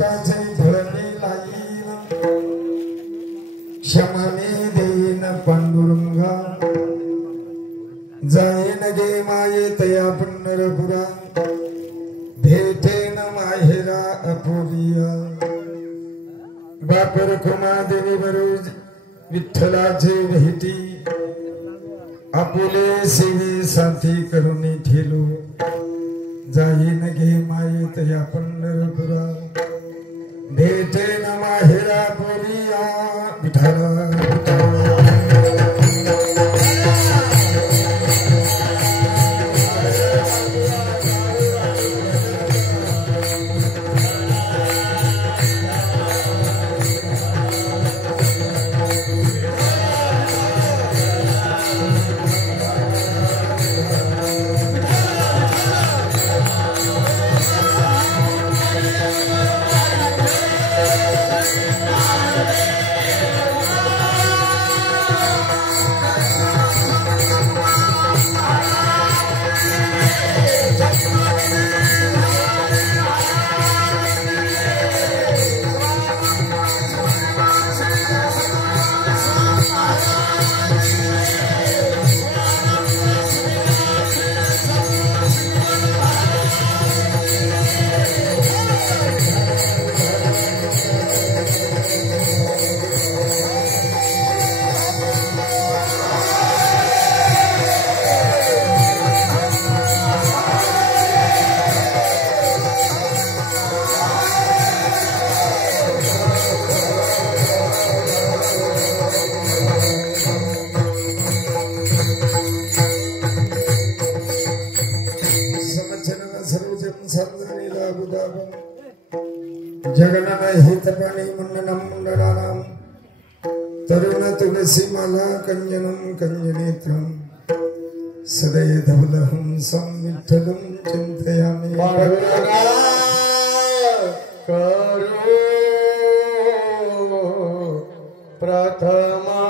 कष्टाचे फळणे लाईन क्षमाने देईन पांडुरंगा जाईन गे माये तया पंढरपुरा भेटेन माहेरा अपुलिया बापर खुमा देवी बरोज विठ्ठलाचे भेटी आपुले सेवे साथी करुणी ठेलो जाईन गे माये तया पंढरपुरा भेटेन माहेरा अपुलिया विठ्ठला जगन्नाथ हितपाणी मुंडनम मुंडनानाम तरुण तुलसी माला कंजनम कंजनेत्रम सदय धवलहं संविठ्ठलं चिंतयामि करो प्रथमा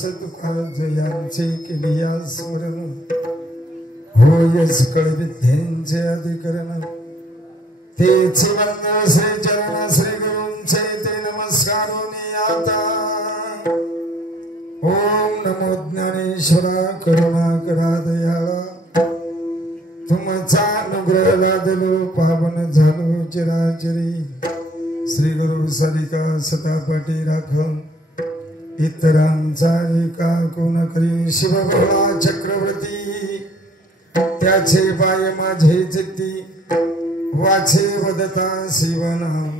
दास तुका जयांचे केलिया स्मरण होय सकळ विद्येंचे अधिकरण तेच वंदन श्री चरण श्री गुरूंचे ते नमस्कारोनी आता ओम नमो ज्ञानेश्वरा करुणा करा दयाळा तुमचा अनुग्रह लादलो पावन झालो चिराचरी श्री गुरु सरिका सतापाटी राखून इतरांचा एका कोण करी शिवभोळा चक्रवर्ती त्याचे पाय माझे चित्ती वाचे वदता शिवनाम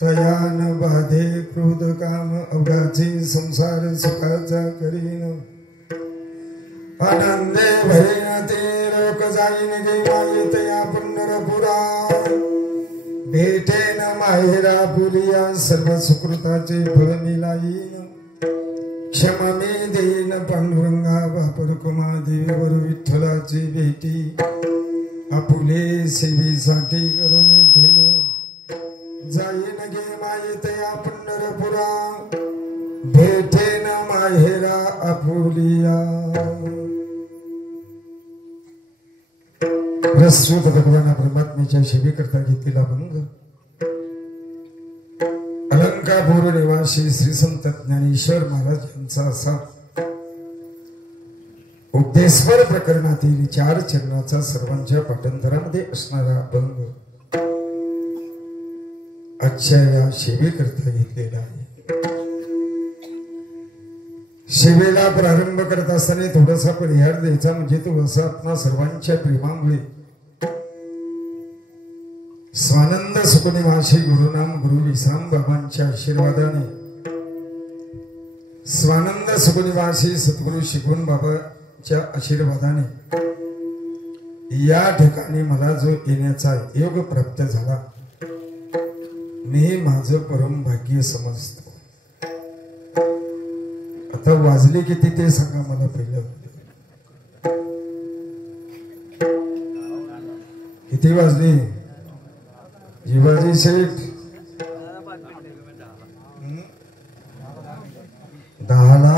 तयान बाधे क्रोध काम अवघाचे संसार सुखाचा करीन आनंदे भयते लोक जाईन गे मायेत या पंढरपुरा भेटे न माहेरा बोलिया सर्व सुकृताचे फळ मिळाईन क्षमा मी देईन पांडुरंगा बापर कुमा देवीवर विठ्ठलाची भेटी आपुले सेवेसाठी करून ठेलो जाईन गे मायेत या पंढरपुरा भेटे न माहेरा आपुलिया प्रस्तुत भगवान परमात्म्याच्या सेवेकरता घेतलेला भंग अलंकापूर निवासी श्री संत ज्ञानेश्वर महाराज यांचा असा उपदेशपर प्रकरणातील 4 चरणाचा सर्वांच्या पाठांतरामध्ये असणारा भंग आजच्या या सेवेकरता घेतलेला आहे. सेवेला प्रारंभ करत असताना थोडासा परिहार द्यायचा म्हणजे तो असा आपणा सर्वांच्या प्रेमामुळे स्वानंद सुखनिवासी गुरुनाम गुरु विश्राम बाबांच्या आशीर्वादाने स्वानंद सुखनिवासी सद्गुरु शिकवण बाबाच्या आशीर्वादाने या ठिकाणी मला जो येण्याचा योग प्राप्त झाला मी माझं परम भाग्य समजतो. आता वाजले किती ते सांगा मला पहिलं. किती वाजले जीवाजी शेठ? 10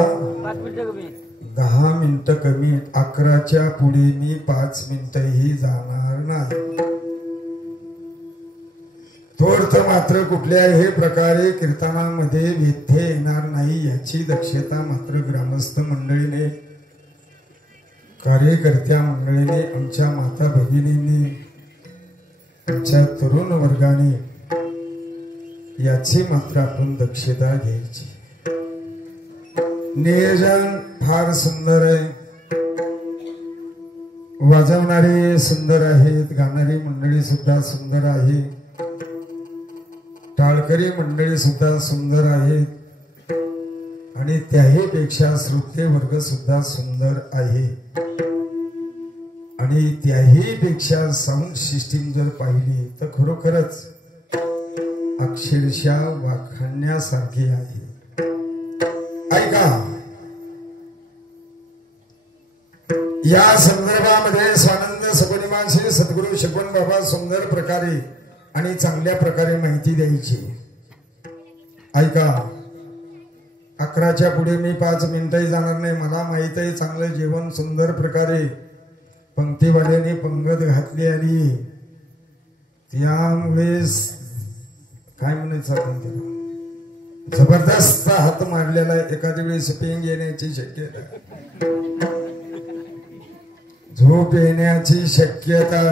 मिनिटं कमी. 11च्या पुढे मी 5 मिनिटही जाणार नाही. तो अर्थ मात्र कुठल्याही प्रकारे कीर्तनामध्ये व्यत्यय येणार नाही याची दक्षता मात्र ग्रामस्थ मंडळीने कार्यकर्त्या मंडळीने आमच्या माता भगिनींनी आमच्या तरुण वर्गाने याची मात्र आपण दक्षता घ्यायची. नियोजन फार सुंदर आहे. वाजवणारे सुंदर आहेत, गाणारी मंडळी सुद्धा सुंदर आहे, टाळकरी मंडळी सुद्धा सुंदर आहेत आणि त्याही पेक्षा श्रोते वर्ग सुद्धा सुंदर आहे आणि त्याही पेक्षा साऊंड सिस्टीम जर पाहिली तर खरोखरच अक्षरशः वाखाणण्यासारखी आहे. ऐका, या संदर्भामध्ये स्वानंद सुखनिवासी सद्गुरु शिकवण बाबा सुंदर प्रकारे आणि चांगल्या प्रकारे माहिती द्यायची. ऐका, 11च्या पुढे मी 5 मिनिटही जाणार नाही. मला माहित आहे चांगलं जेवण सुंदर प्रकारे पंक्तीवाल्याने पंगत घातली आणि त्यामुळे काय म्हणायचं आपण त्याला जबरदस्त हात मारलेला एखाद्या वेळेस पेंग येण्याची शक्यता, झोप येण्याची शक्यता.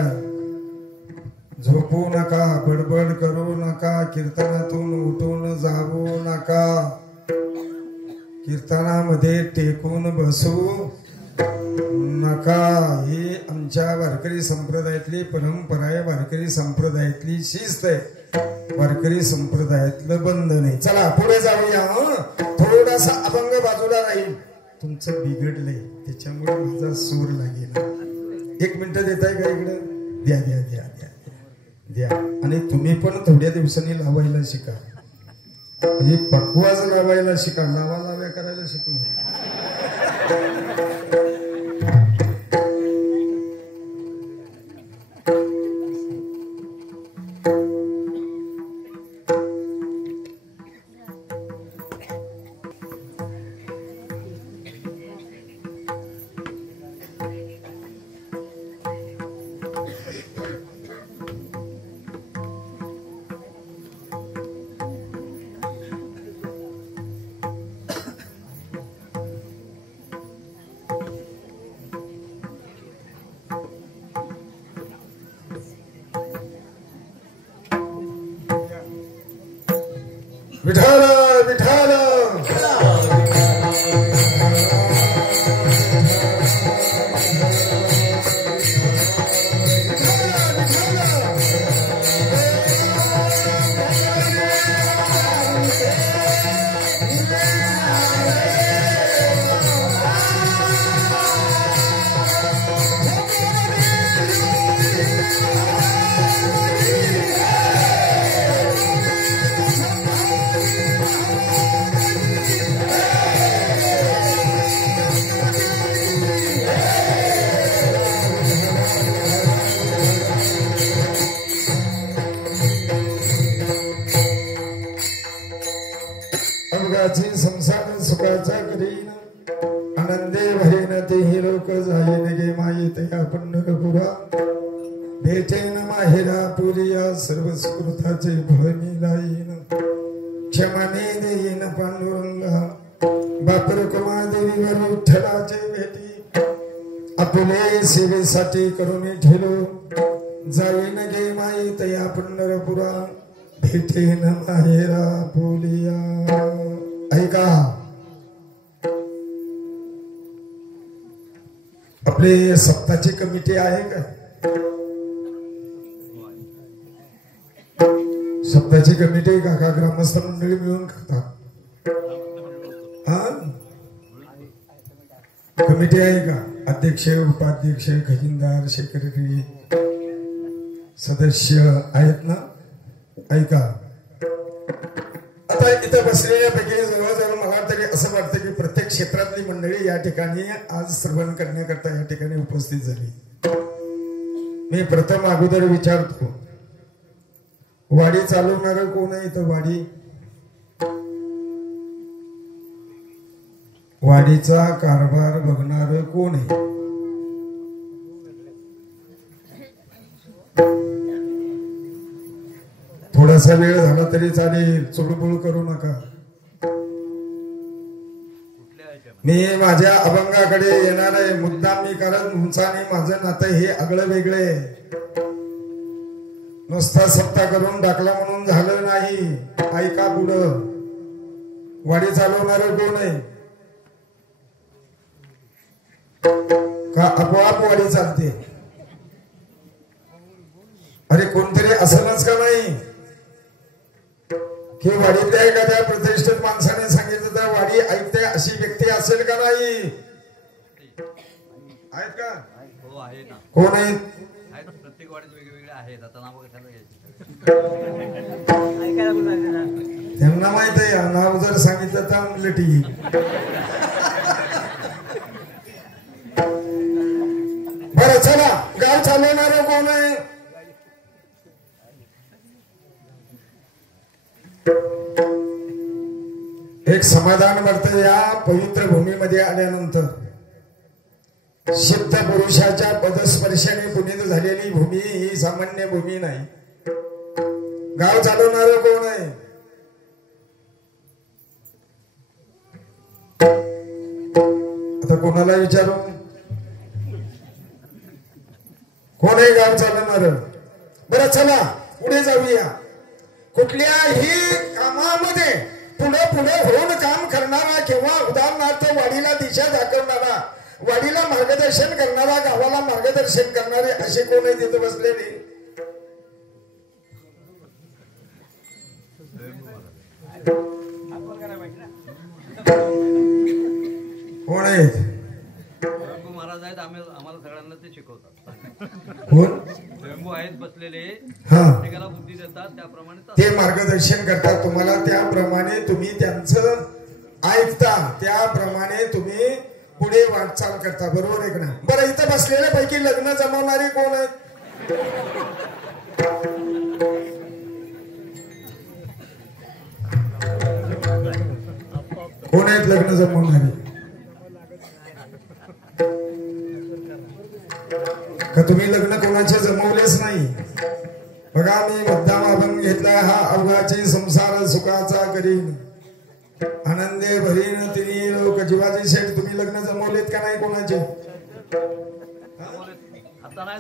झोपू नका, बडबड करू नका, कीर्तनातून उठून जाऊ नका, कीर्तनामध्ये टेकून बसू नका. ही आमच्या वारकरी संप्रदायातली परंपरा आहे, वारकरी संप्रदायातली शिस्त आहे, वारकरी संप्रदायातलं बंधन आहे. चला पुढे जाऊया. थोडासा अभंग बाजूला राहील. तुमचं बिघडलंय त्याच्यामुळे माझा सूर लागेल. 1 मिनिट देताय का इकडं? द्या द्या द्या द्या द्या. आणि तुम्ही पण थोड्या दिवसांनी लावायला शिका. म्हणजे पक्वाज लावायला शिका, लाव्या करायला शिकू. विठाल विठाल संसार सुखाचा करीन आनंदे भरेन तेही लोक जाईन गे मायेत या पंढरपुरा भेटेन माहेरा पुरिया सर्व सुकृताचे फळ मी लाईन क्षमाने देईन पांडुरंगा बापर कमादेवी वर विठ्ठलाचे भेटी आपले सेवेसाठी करून ठेलो जाईन गे मायेत या पंढरपुरा भेटेन माहेरा पुरिया ऐका आपले सप्ताची कमिटी आहे का सप्ताची कमिटी काका ग्रामस्थ मंडळी मिळून करतात हा कमिटी आहे का अध्यक्ष उपाध्यक्ष खजिनदार सेक्रेटरी सदस्य आहेत ना ऐका आता इथं बसलेल्यापैकी जवळजवळ मला तरी असं वाटतं की प्रत्येक क्षेत्रातली मंडळी या ठिकाणी आज श्रवण करण्याकरता या ठिकाणी उपस्थित झाली मी प्रथम अगोदर विचारतो वाडी चालवणार कोण आहे इथं वाडीचा कारभार बघणार कोण आहे थोडासा वेळ झाला तरी चालेल चुळबुळ करू नका मी माझ्या अभंगाकडे येणार आहे मुद्दाम मी कारण उंचाने माझं नातं हे आगळं वेगळे नुसता सप्ता करून टाकला म्हणून झालं नाही ऐका पुढं वाडी चालवणार कोण आहे का आपोआप वाडी चालते अरे कोणतरी असलच का नाही की वाडीतल्या एखाद्या प्रतिष्ठित माणसाने सांगितलं तर वाडी ऐकते अशी व्यक्ती असेल का नाही आहेत का हो आहे ना कोण आहेत प्रत्येक वाडीत वेगवेगळे आहेत आता नाव कशाला घ्यायचं त्यांना माहित आहे नाव जर सांगितलं तर अंगलटी बरं चला गाव चालवणार कोण आहे एक समाधान वाटतं या पवित्र भूमीमध्ये आल्यानंतर सिद्ध पुरुषाच्या पदस्पर्शाने पुनीत झालेली भूमी ही सामान्य भूमी नाही गाव चालवणार कोण आहे आता कोणाला विचारू कोण आहे गाव चालवणार बरं चला पुढे जाऊया कुठल्याही कामामध्ये पुढे होऊन काम करणारा किंवा उदाहरणार्थ वाडीला दिशा दाखवणारा वाडीला मार्गदर्शन करणारा गावाला मार्गदर्शन करणारे असे कोण आहे तिथे बसलेले कोण आहेत महाराज आहेत आम्हाला सगळ्यांना ते शिकवतात कोण स्वयंभू आहेत बसलेले हा प्रत्येकाला बुद्धी देतात त्याप्रमाणे ते मार्गदर्शन करतात तुम्हाला त्याप्रमाणे तुम्ही त्यांचं ऐकता त्याप्रमाणे तुम्ही पुढे वाटचाल करता बरोबर आहे का ना बरं इथं बसलेल्या पैकी लग्न जमवणारे कोण आहेत कोण आहेत लग्न जमवणारे का तुम्ही लग्न कोणाचे जमवलेच नाही बघा मी मुद्दाम अभंग घेतला हा अवघाची संसार सुखाचा करीन आनंदे भरीन तिन्ही लोक जीवाची शेठ तुम्ही लग्न जमवलेत का नाही कोणाचे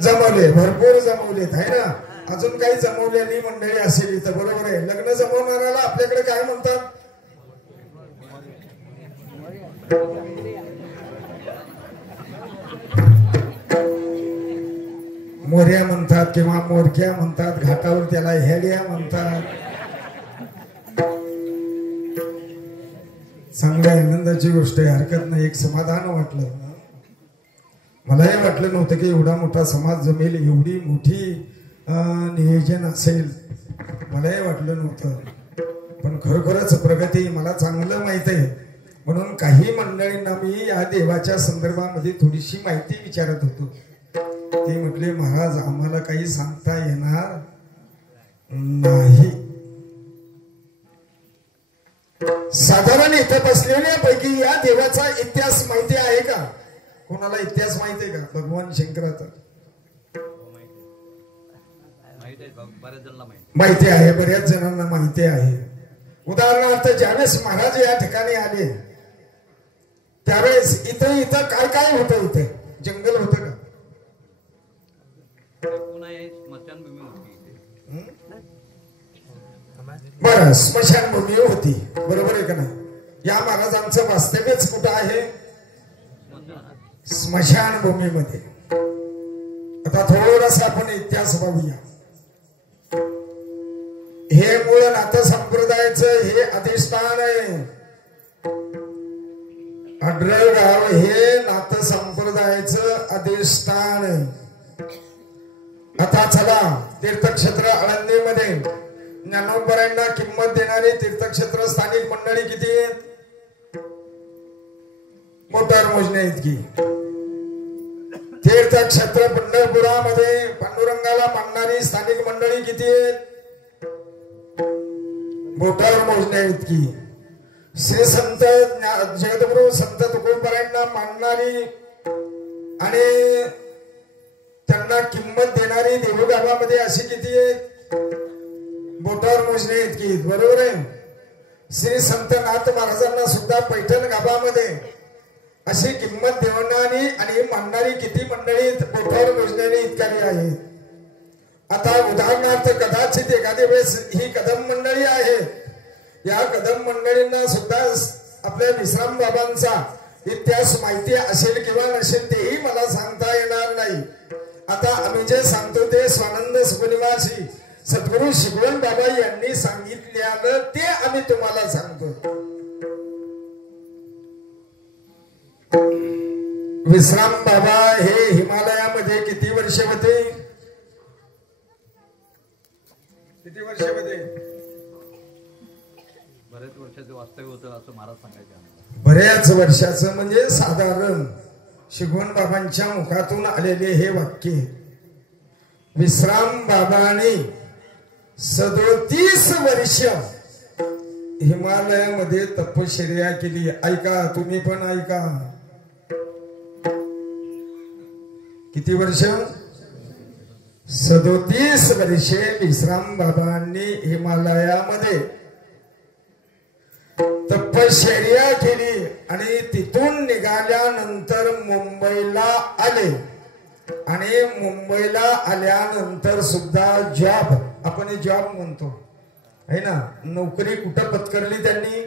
जमवले भरपूर जमवलेत आहे ना अजून काही जमवलेली मंडळी असेल इथं, बरोबर आहे. लग्न जमवणाऱ्याला आपल्याकडे काय म्हणतात? मोऱ्या म्हणतात किंवा मोरक्या म्हणतात, घाटावर त्याला हेड्या म्हणतात. चांगल्या आनंदाची गोष्ट आहे, हरकत नाही. एक समाधान वाटलं. मलाही वाटलं नव्हतं की एवढा मोठा समाज जमेल, एवढी मोठी नियोजन असेल, मलाही वाटलं नव्हतं. पण खरोखरच प्रगती मला चांगलं माहित आहे. म्हणून काही मंडळींना मी या देवाच्या संदर्भामध्ये थोडीशी माहिती विचारत होतो. ते म्हटले, महाराज आम्हाला काही सांगता येणार नाही. साधारण इथे बसलेल्यापैकी या देवाचा इतिहास माहिती आहे का? कोणाला इतिहास माहिती आहे का भगवान शंकराचा? माहिती आहे, बऱ्याच जणांना माहिती आहे. उदाहरणार्थ ज्यावेळेस महाराज या ठिकाणी आले त्यावेळेस इथं काय काय होतं? इथे जंगल होतं का? बरं, स्मशानभूमी होती, बरोबर आहे का नाही? या महाराजांचं वास्तव्यच कुठं आहे? स्मशानभूमीमध्ये. आता थोडासा आपण इतिहास बघूया. हे मूळ नाथ संप्रदायाचं हे अधिष्ठान आहे. आढळगाव हे नाथ संप्रदायाचं अधिष्ठान आहे. आता चला, तीर्थक्षेत्र आळंदीमध्ये ज्ञानोबरांना किंमत देणारी तीर्थक्षेत्र स्थानिक मंडळी किती आहेत? मोटार मोजण्या इतकी. तीर्थक्षेत्र पंढरपुरामध्ये पांडुरंगाला मानणारी स्थानिक मंडळी किती आहेत? मोटार मोजण्या इतकी. श्री संत जगद्गुरु संत तुकोबारायांना मानणारी आणि त्यांना किंमत देणारी देऊळगावामध्ये अशी किती आहेत? मोटार मोजण्या इतकी, बरोबर आहे. श्री संत नाथ महाराजांना सुद्धा पैठण गावामध्ये अशी किंमत देणारी आणि मानणारी किती मंडळी मोटार मोजण्याने इतकी आहेत. आता उदाहरणार्थ कदाचित एखाद्या वेळेस ही कदम मंडळी आहे. या कदम मंडळींना सुद्धा आपल्या विश्राम बाबांचा इतिहास माहिती असेल किंवा नसेल तेही मला सांगता येणार नाही. आता आम्ही जे सांगतो ते स्वानंद सुखनिवासी सद्गुरु शिगवण बाबा यांनी सांगितल्यानं ते आम्ही तुम्हाला सांगतो. विश्राम बाबा हे हिमालयामध्ये किती वर्ष होते? किती वर्ष होते? बरेच वर्षाचं वास्तव्य होतं असं महाराज सांगायचे. बऱ्याच वर्षाचं म्हणजे साधारण शिगवण बाबांच्या मुखातून आलेले हे वाक्य. विश्राम बाबांनी 37 वर्ष हिमालयामध्ये तपश्चर्या केली. ऐका, तुम्ही पण ऐका. किती वर्ष? 37 वर्षे विश्राम बाबांनी हिमालयामध्ये तपश्चर्या केली आणि तिथून निघाल्यानंतर मुंबईला आले. आणि मुंबईला आल्यानंतर सुद्धा जॉब, आपण जॉब म्हणतो आहे ना, नोकरी कुठं पत्करली त्यांनी?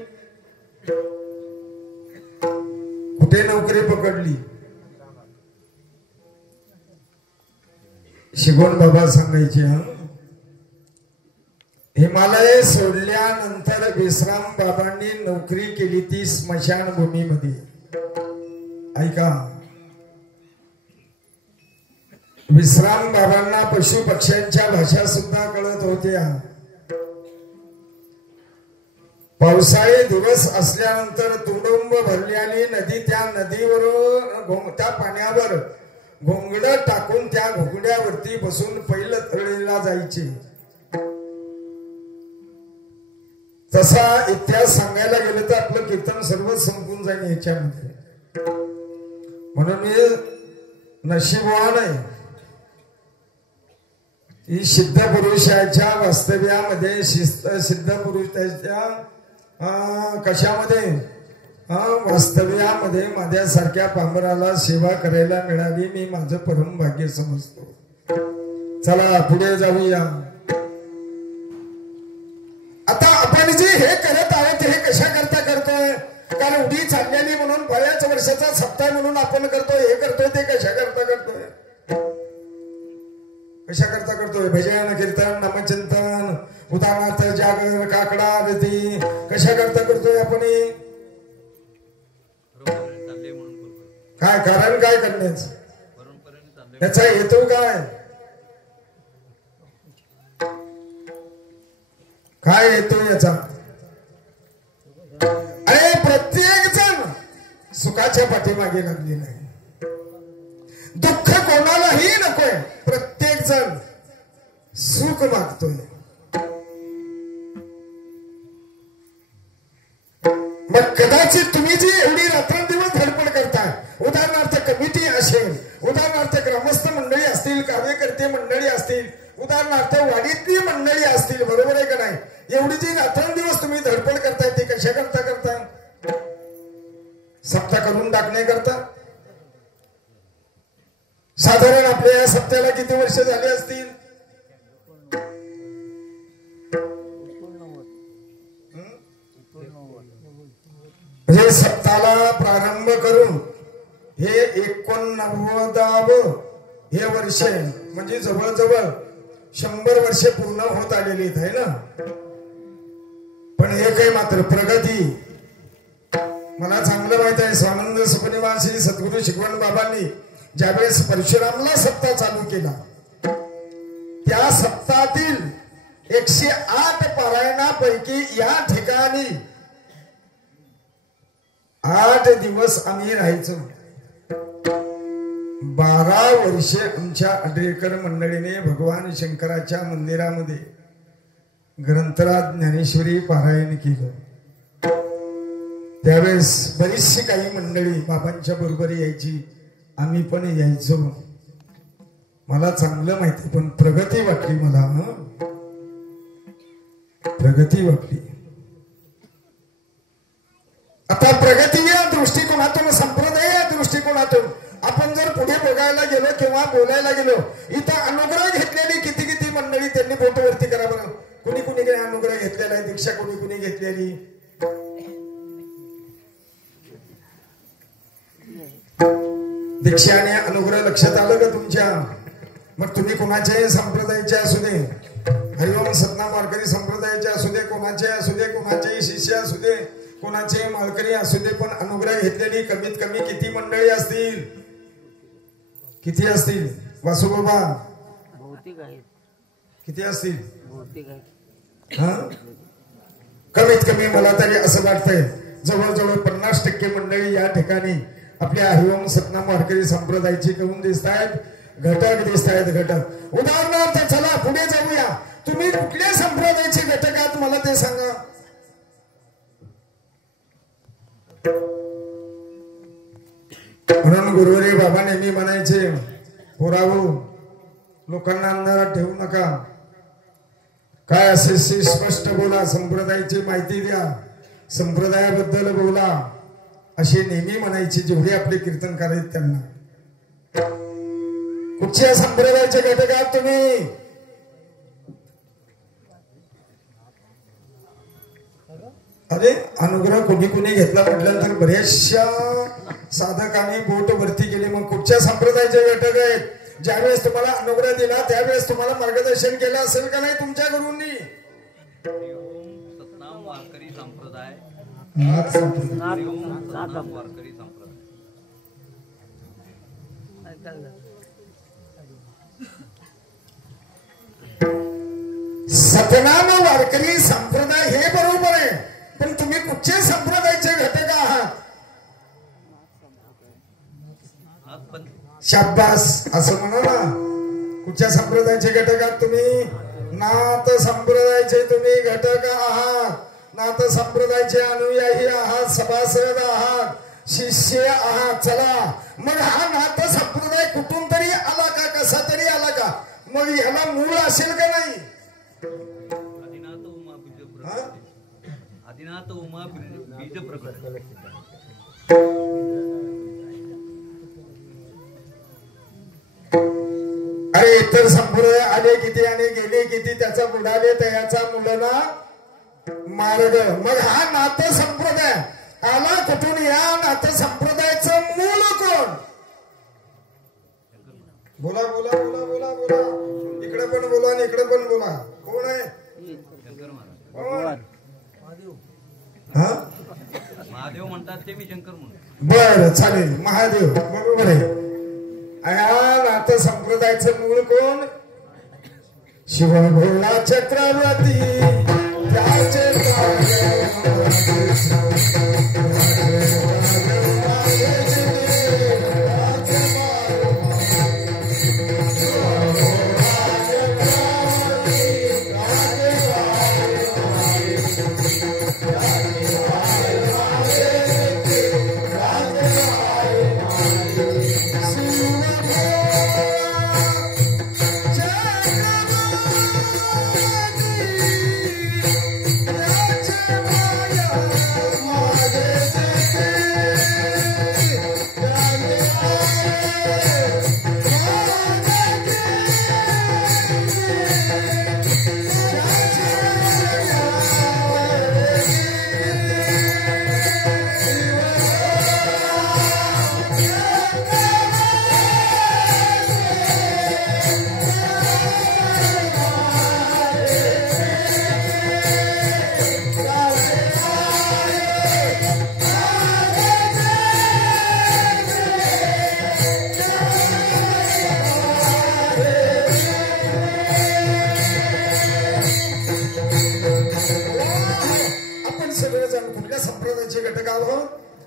कुठे नोकरी पकडली? शिगवण बाबा सांगायचे. हिमालय सोडल्यानंतर विश्राम बाबांनी नोकरी केली ती स्मशानभूमीमध्ये. ऐका, विश्राम बाबांना पशु पक्ष्यांच्या भाषा सुद्धा कळत होत्या. पावसाळी दिवस असल्यानंतर तुडुंब भरलेली नदी, त्या नदीवर त्या पाण्यावर घोंगड टाकून त्या घोंगड्यावरती बसून पहिलं तळेला जायचे. तसा इतिहास सांगायला गेलं तर आपलं कीर्तन सर्व संपून जाईल याच्यामध्ये. म्हणून मी नशीबवान आहे ही सिद्ध पुरुषाच्या वास्तव्यामध्ये, सिद्ध पुरुषाच्या कशामध्ये, वास्तव्यामध्ये माझ्यासारख्या पामराला सेवा करायला मिळाली. मी माझं परम भाग्य समजतो. चला पुढे जाऊया. आता आपण जे हे करत आहोत हे कशा करता करतोय? कारण उडी चाललेली म्हणून बऱ्याच वर्षाचा सप्ताह म्हणून आपण करतोय, हे करतोय, ते कशा करता करतोय? कशा करता करतोय? भजन कीर्तन नामचिंतन उदाहरणार्थ जागर काकडा आरती कशा करता करतोय आपण? काय कारण काय करण्याचं? त्याचा हेतू काय? काय हेतू याचा? अरे प्रत्येक जण सुखाच्या पाठीमागे लागलेला आहे. दुःख कोणालाही नकोय. प्रत्येक जण सुख मागतोय. मग कदाचित तुम्ही जी एवढी रात्रंदिवस धडपड करताय, उदाहरणार्थ कमिटी असेल, उदाहरणार्थ ग्रामस्थ मंडळी असतील, कार्यकर्ते मंडळी असतील, उदाहरणार्थ वाडीतली मंडळी असतील, बरोबर आहे का नाही? एवढी जी रात्रंदिवस तुम्ही धडपड करताय ते कशा करता करताय? सप्ताह करून टाकणे करता. साधारण आपल्या या सप्त्याला किती वर्ष झाली असतील? म्हणजे सप्ताहाला प्रारंभ करून हे 89व हे वर्ष म्हणजे जवळजवळ 100 वर्षे पूर्ण होत आलेली आहेत, आहे ना? पण हे काही मात्र प्रगती. मला चांगलं माहित आहे स्वानंद सुपनिवासी सद्गुरू शिकवण बाबांनी ज्यावेळेस परशुरामला सप्ताह चालू केला त्या सप्ताहातील 108 पारायणापैकी या ठिकाणी 8 दिवस आम्ही राहायचो. 12 वर्षे आमच्या आडरेकर मंडळीने भगवान शंकराच्या मंदिरामध्ये ग्रंथराज ज्ञानेश्वरी पारायण केलं. त्यावेळेस बरीचशी काही मंडळी बाबांच्या बरोबर यायची, आम्ही पण यायचो. मला चांगलं माहिती, पण प्रगती वाटली मला. प्रगती वाटली. आता प्रगती या दृष्टिकोनातून, संप्रदाय या दृष्टिकोनातून आपण जर पुढे बघायला गेलो किंवा बोलायला गेलो, इथं अनुग्रह घेतलेली किती किती मंडळी त्यांनी बोटवरती करा बरं. कुणी कुणी काही अनुग्रह घेतलेला आहे? दीक्षा कुणी कुणी घेतलेली? दीक्षा आणि अनुग्रह लक्षात आलं का तुमच्या? मग तुम्ही कोणाच्याही संप्रदायाचे असू दे, हरिओम सतनाम वारकरी संप्रदायाचे असू दे, कोणाचे असू दे, कोणाचेही शिष्य असू दे, कोणाचे मालकरी असू दे, पण अनुग्रह घेतलेली कमीत कमी किती मंडळी असतील? किती असतील वासुबाबा? किती असतील? कमीत कमी मला तरी असं वाटतंय जवळजवळ 50% मंडळी या ठिकाणी आपल्या हरिओम सतनाम वारकरी संप्रदायाची करून दिसत आहेत. घटक दिसत आहेत, घटक. उदाहरणार्थ चला पुढे जाऊया. तुम्ही कुठल्या संप्रदायाचे घटक आहात मला ते सांगा. म्हणून गुरुवारी बाबा नेहमी म्हणायचे, पोरावो लोकांना अंधारात ठेवू नका, काय असेल स्पष्ट बोला, संप्रदायाची माहिती द्या, संप्रदायाबद्दल बोला, असे नेहमी म्हणायचे जेवढे आपले कीर्तनकार आहेत त्यांना. कुठच्या संप्रदायाचे घटक आहात तुम्ही? अरे अनुग्रह कुणी कुणी घेतला म्हटल्यानंतर बऱ्याचशा साधकांनी बोट वरती केली. मग कुठच्या संप्रदायाचे घटक आहेत? ज्यावेळेस तुम्हाला अनुग्रह दिला त्यावेळेस तुम्हाला मार्गदर्शन केलं असेल का नाही तुमच्या गुरूंनी? सतनाम वारकरी संप्रदाय, वारकरी संप्रदाय. सतनाम वारकरी संप्रदाय हे बरोबर आहे, पण तुम्ही कुठच्या संप्रदायाचे घटक आहात? शाब्बास असं म्हणा ना. कुठच्या संप्रदायाचे घटक आहात तुम्ही? नाथ संप्रदायाचे तुम्ही घटक आहात. नाथ संप्रदायाचे अनुयायी आहात, सभासद आहात, शिष्य आहात. चला मग हा नाथ संप्रदाय कुठून तरी आला का, कसा तरी आला का? मग ह्याला मूळ असेल का नाही? आदिनाथ उमा बीज प्रकट. अरे इतर संप्रदाय किती आणि गेली किती त्याचा बुडाले त्याचा मुलाला मार्ग. मग हा नाथ संप्रदाय आला कुठून? या नाथ संप्रदायाचं मूळ कोण? बोला बोला बोला बोला बोला. इकडे पण बोला आणि इकडे पण बोला. कोण आहे? हा महादेव म्हणतात ते मी शंकर म्हणतो. बर चालेल. महादेव बरोबर आहे. या नाथ संप्रदायाचं मूळ कोण? शिव भोळा चक्रवर्ती त्याचे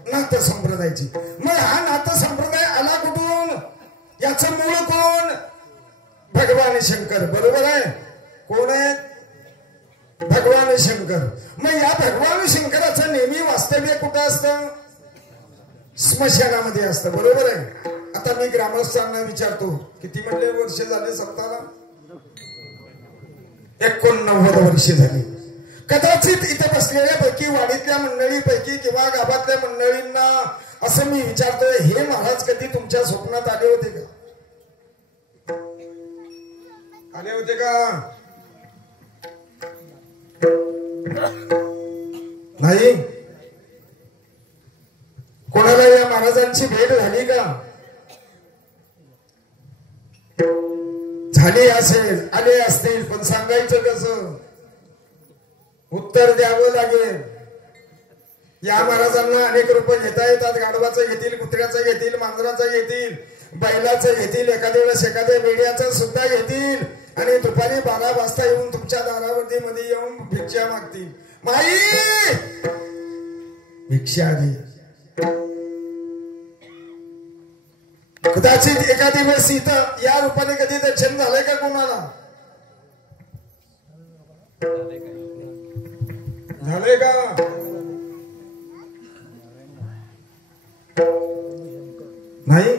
नाथ संप्रदायाची. मग हा नाथ संप्रदाय आला कुठून? याचं मूळ कोण? भगवान शंकर. बरोबर आहे. कोण आहे? भगवान शंकर. मग या भगवान शंकराचं नेहमी वास्तव्य कुठं असतं? स्मशानामध्ये असतं. बरोबर आहे. आता मी ग्रामस्थांना विचारतो, किती म्हणले वर्ष झाले सप्ताहाला? 89 वर्ष झाली. कदाचित इथे बसलेल्या पैकी वाडीतल्या मंडळीपैकी किंवा गावातल्या मंडळींना असं मी विचारतोय, हे महाराज कधी तुमच्या स्वप्नात आले होते का? आले होते का? नाही. कोणाला या महाराजांची भेट झाली का? झाली असेल, आले असतील, पण सांगायचं कसं? उत्तर द्यावं लागेल. या महाराजांना अनेक रूप घेता येतात. गाढवाचं घेतील, कुत्र्याचं घेतील, मांजराचं घेतील, बैलाचं घेतील, एखाद्या वेळेस एखाद्या वेड्याचं सुद्धा घेतील आणि दुपारी 12 वाजता येऊन तुमच्या दारावरती मध्ये येऊन भिक्षा मागतील. माई भिक्षा दे. कदाचित एखादी वेळेस इथं या रूपाने कधी दर्शन झालंय का कोणाला? झालंय का? नाही.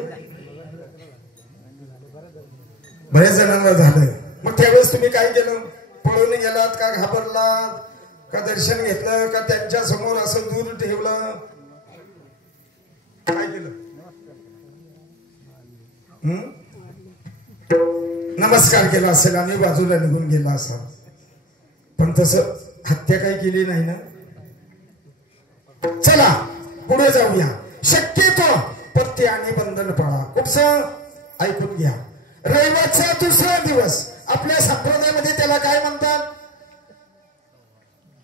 बऱ्याच जणांना झालंय. मग त्यावेळेस तुम्ही काय केलं? पळून गेलात का? घाबरलात का? दर्शन घेतलं का? त्यांच्या समोर असं दूर ठेवलं? काय केलं? नमस्कार केला असेल आणि बाजूला निघून गेला असा, पण तसं हत्या काही केली नाही ना. चला पुढे जाऊया. शक्यतो पत्ते आणि बंधन पाळा. कुठचं? ऐकून घ्या. रविवारचा दुसरा दिवस आपल्या संप्रदायामध्ये त्याला काय म्हणतात?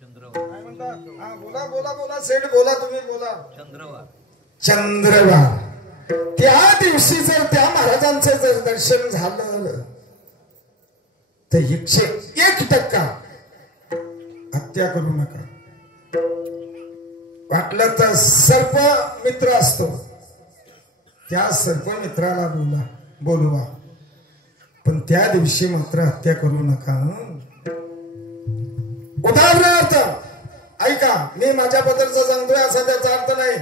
चंद्रवार. काय म्हणतात? हा बोला बोला बोला. सेठ बोला, तुम्ही बोला. चंद्रवार. चंद्रवार. त्या दिवशी जर त्या महाराजांचं जर दर्शन झालं तर 101% हत्या करू नका. वाटलं तर सर्प मित्र असतो, त्या सर्प मित्राला बोलवा, पण त्या दिवशी मात्र हत्या करू नका. उदाहरणार्थ ऐका, मी माझ्याबद्दलचा सांगतोय असा त्याचा अर्थ नाही.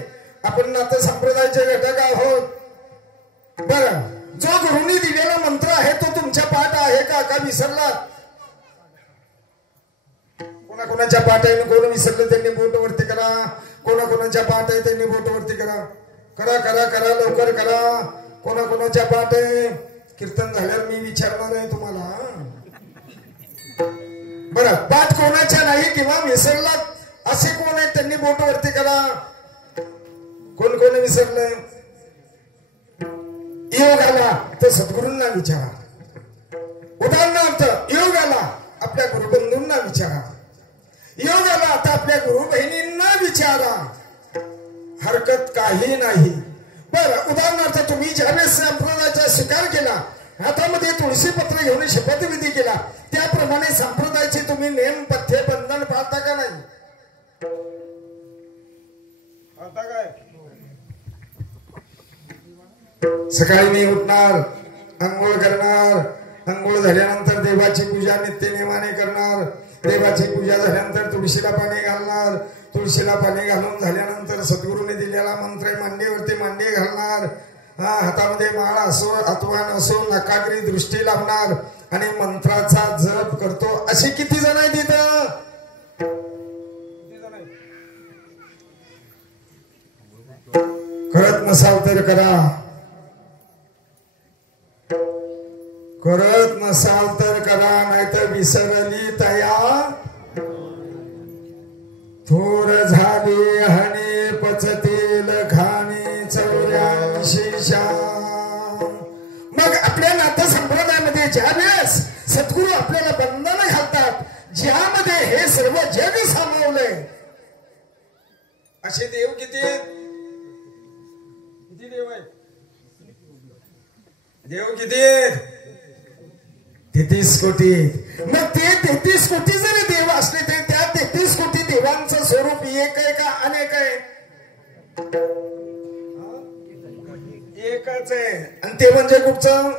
आपण नाते संप्रदायाचे घटक आहोत. बरं, जो गुरुनी दिलेला मंत्र आहे तो तुमच्या पाठ आहे का विसरलात? कोणाकोणाच्या पाठ आहे? कोण विसरलं त्यांनी बोट वरती करा. कोणाकोणाच्या पाठ आहे त्यांनी बोट वरती करा. करा करा करा, लवकर करा. कोणाकोणाच्या पाठ आहे? कीर्तन झाल्यावर मी विचारणार आहे तुम्हाला. बरं, पाठ कोणाच्या नाही किंवा विसरला असे कोण आहेत त्यांनी बोट वरती करा. कोण कोण विसरलं? योग आला तर सद्गुरूंना विचारा. उदाहरणार्थ योग आला आपल्या गुरुबंधूंना विचारा. योग आला तर आपल्या गुरु बहिणींना विचारा. हरकत काही नाही. बरं, उदाहरणार्थ तुम्ही ज्यावेळेस संप्रदायाचा स्वीकार केला, हातामध्ये तुळशी पत्र घेऊन शपथविधी केला, त्याप्रमाणे संप्रदायाचे तुम्ही नेम पथ्य बंधन पाळता का नाही? पाळता काय? सकाळी मी उठणार, अंघोळ करणार, अंघोळ झाल्यानंतर देवाची पूजा नित्यनेमाने करणार, देवाची पूजा झाल्यानंतर तुळशीला पाणी घालणार, तुळशीला पाणी घालून झाल्यानंतर सद्गुरूने दिलेला मंत्र मांडीवरती मांडी घालणार, हातामध्ये माळ असो अथवान असो नकाग्री दृष्टी लावणार आणि मंत्राचा जप करतो. असे किती जण आहेत तिथं? करत नसाल तर करा, करत नसाल तर करा, नाहीतर विसरली तया थोर झाली हनी पचतील खाणी 84. मग आपल्या नाथ संप्रदायामध्ये ज्या वेळेस सद्गुरू आपल्याला बंधन घालतात, ज्यामध्ये हे सर्व जग सामावलंय, असे देव किती किती देव आहेत? देव किती आहेत? 33 कोटी. मग ते 33 कोटी जरी देव असले तरी त्या 33 कोटी देवांचं स्वरूप एक आहे का अनेक आहे? एकच आहे. आणि ते म्हणजे कुठचं?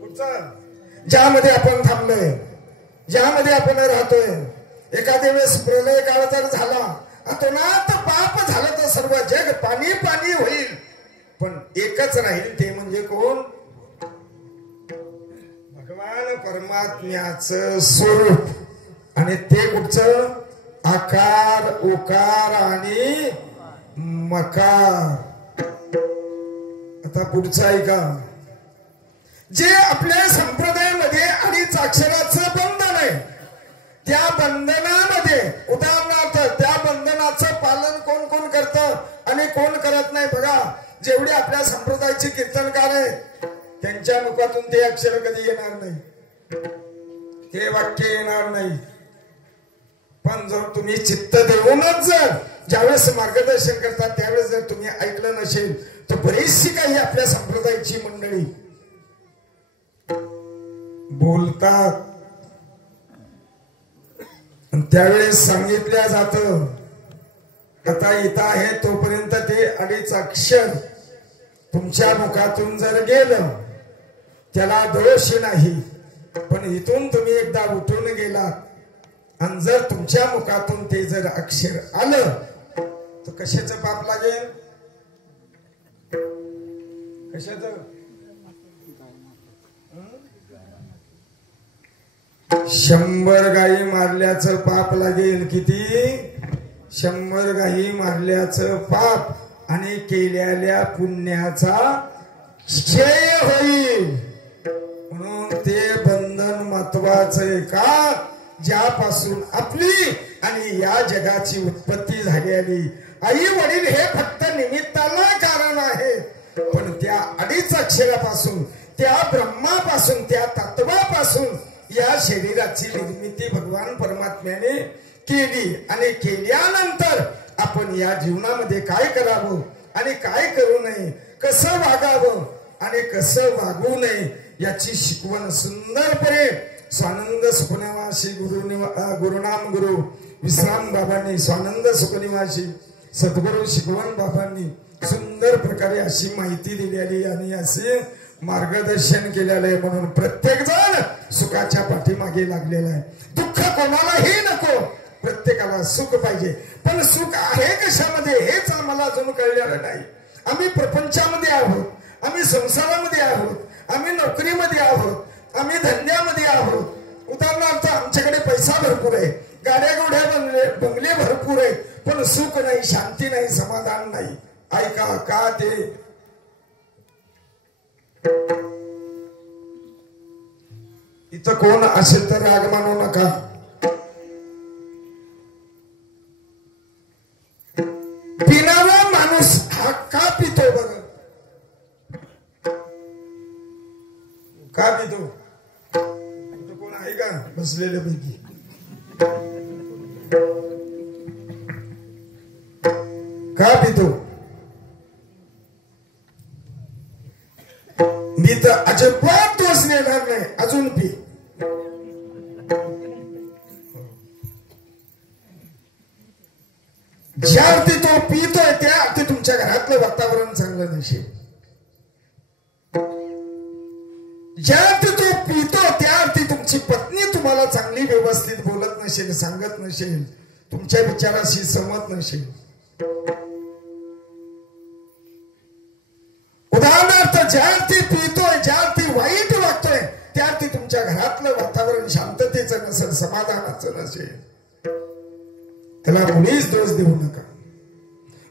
कुठचं? ज्यामध्ये आपण थांबलोय, ज्यामध्ये आपण राहतोय. एखाद्या वेळेस प्रलय काळ जर झाला, अतोनात पाप झालं तर सर्व जग पाणी पाणी होईल, पण एकच राहील. ते म्हणजे कोण? भगवान परमात्म्याचं स्वरूप. आणि ते कुठचं? आकार, उकार आणि मकार. आता पुढचं ऐका. जे आपल्या संप्रदायामध्ये अडीच अक्षराचं बंधन आहे, त्या बंधनामध्ये उदाहरणार्थ त्या बंधनाचं पालन कोण कोण करतं आणि कोण करत नाही बघा. जेवढे आपल्या संप्रदायाचे कीर्तनकार आहेत त्यांच्या मुखातून ते अक्षर कधी येणार नाही, ते वाक्य येणार नाही. पण जर तुम्ही चित्त देऊनच जर ज्यावेळेस मार्गदर्शन करतात त्यावेळेस जर तुम्ही ऐकलं नसेल तर बरीचशी काही आपल्या संप्रदायाची मंडळी बोलतात. त्यावेळेस सांगितल्या जात आता इथं आहे तोपर्यंत ते अडीच अक्षर तुमच्या मुखातून जर गेलं त्याला दोष नाही, पण इथून तुम्ही एकदा उठून गेलात आणि जर तुमच्या मुखातून ते जर अक्षर आलं तर कशाचं पाप लागेल? कशाचं? 100 गायी मारल्याचं पाप लागेल. किती? 100 गायी मारल्याचं पाप. आणि केलेल्या पुण्याचा क्षय होईल. म्हणून ते बंधन महत्वाचं आहे का? ज्यापासून आपली आणि या जगाची उत्पत्ती झालेली. आई वडील हे फक्त निमित्ताला कारण आहे, पण त्या अडीच अक्षरापासून, त्या ब्रह्मापासून, त्या तत्वापासून या शरीराची निर्मिती भगवान परमात्म्याने केली. आणि केल्यानंतर आपण या जीवनामध्ये काय करावं आणि काय करू नये, कसं वागावं आणि कसं वागू नये याची शिकवण सुंदरपणे स्वानंद सुखनिवासी गुरुनाम गुरु विश्राम बाबांनी, स्वानंद सुखनिवासी सद्गुरु शिकवण बाबांनी सुंदर प्रकारे अशी माहिती दिलेली आणि असे मार्गदर्शन केलेलं आहे. म्हणून प्रत्येक जण सुखाच्या पाठीमागे लागलेला आहे. दुःख कोणालाही नको, प्रत्येकाला सुख पाहिजे. पण सुख आहे कशामध्ये हेच आम्हाला अजून कळलेलं नाही. आम्ही प्रपंचामध्ये आहोत, आम्ही संसारामध्ये आहोत, आम्ही नोकरीमध्ये आहोत, आम्ही धंद्यामध्ये आहोत. उदाहरणार्थ आमच्याकडे पैसा भरपूर आहे, गाड्या गोड्या बंगले भरपूर आहेत, पण सुख नाही, शांती नाही, समाधान नाही. ऐका का? ते इथं कोण असेल तर राग मानू नका. पिणारा माणूस हा का पितो बरं? का पितो? इथं कोण आहे का बसलेल्या पैकी? का पितो? मी तर अजिबात दोष नेणार नाही. अजून पी. ज्या अर्थी तो पितोय त्या अर्थी तुमच्या घरातलं वातावरण चांगलं नसेल. ज्या अर्थी तो पितो त्या अर्थी तुमची पत्नी तुम्हाला चांगली व्यवस्थित बोलत नसेल, सांगत नसेल, तुमच्या विचाराशी सहमत नसेल. उदाहरणार्थ ज्या अर्थी पितोय, ज्या अर्थी वाईट वागतोय त्या अर्थी तुमच्या घरातलं वातावरण शांततेचं नसेल, समाधानाचं नसेल, त्याला मुळीच दोष देऊ नका.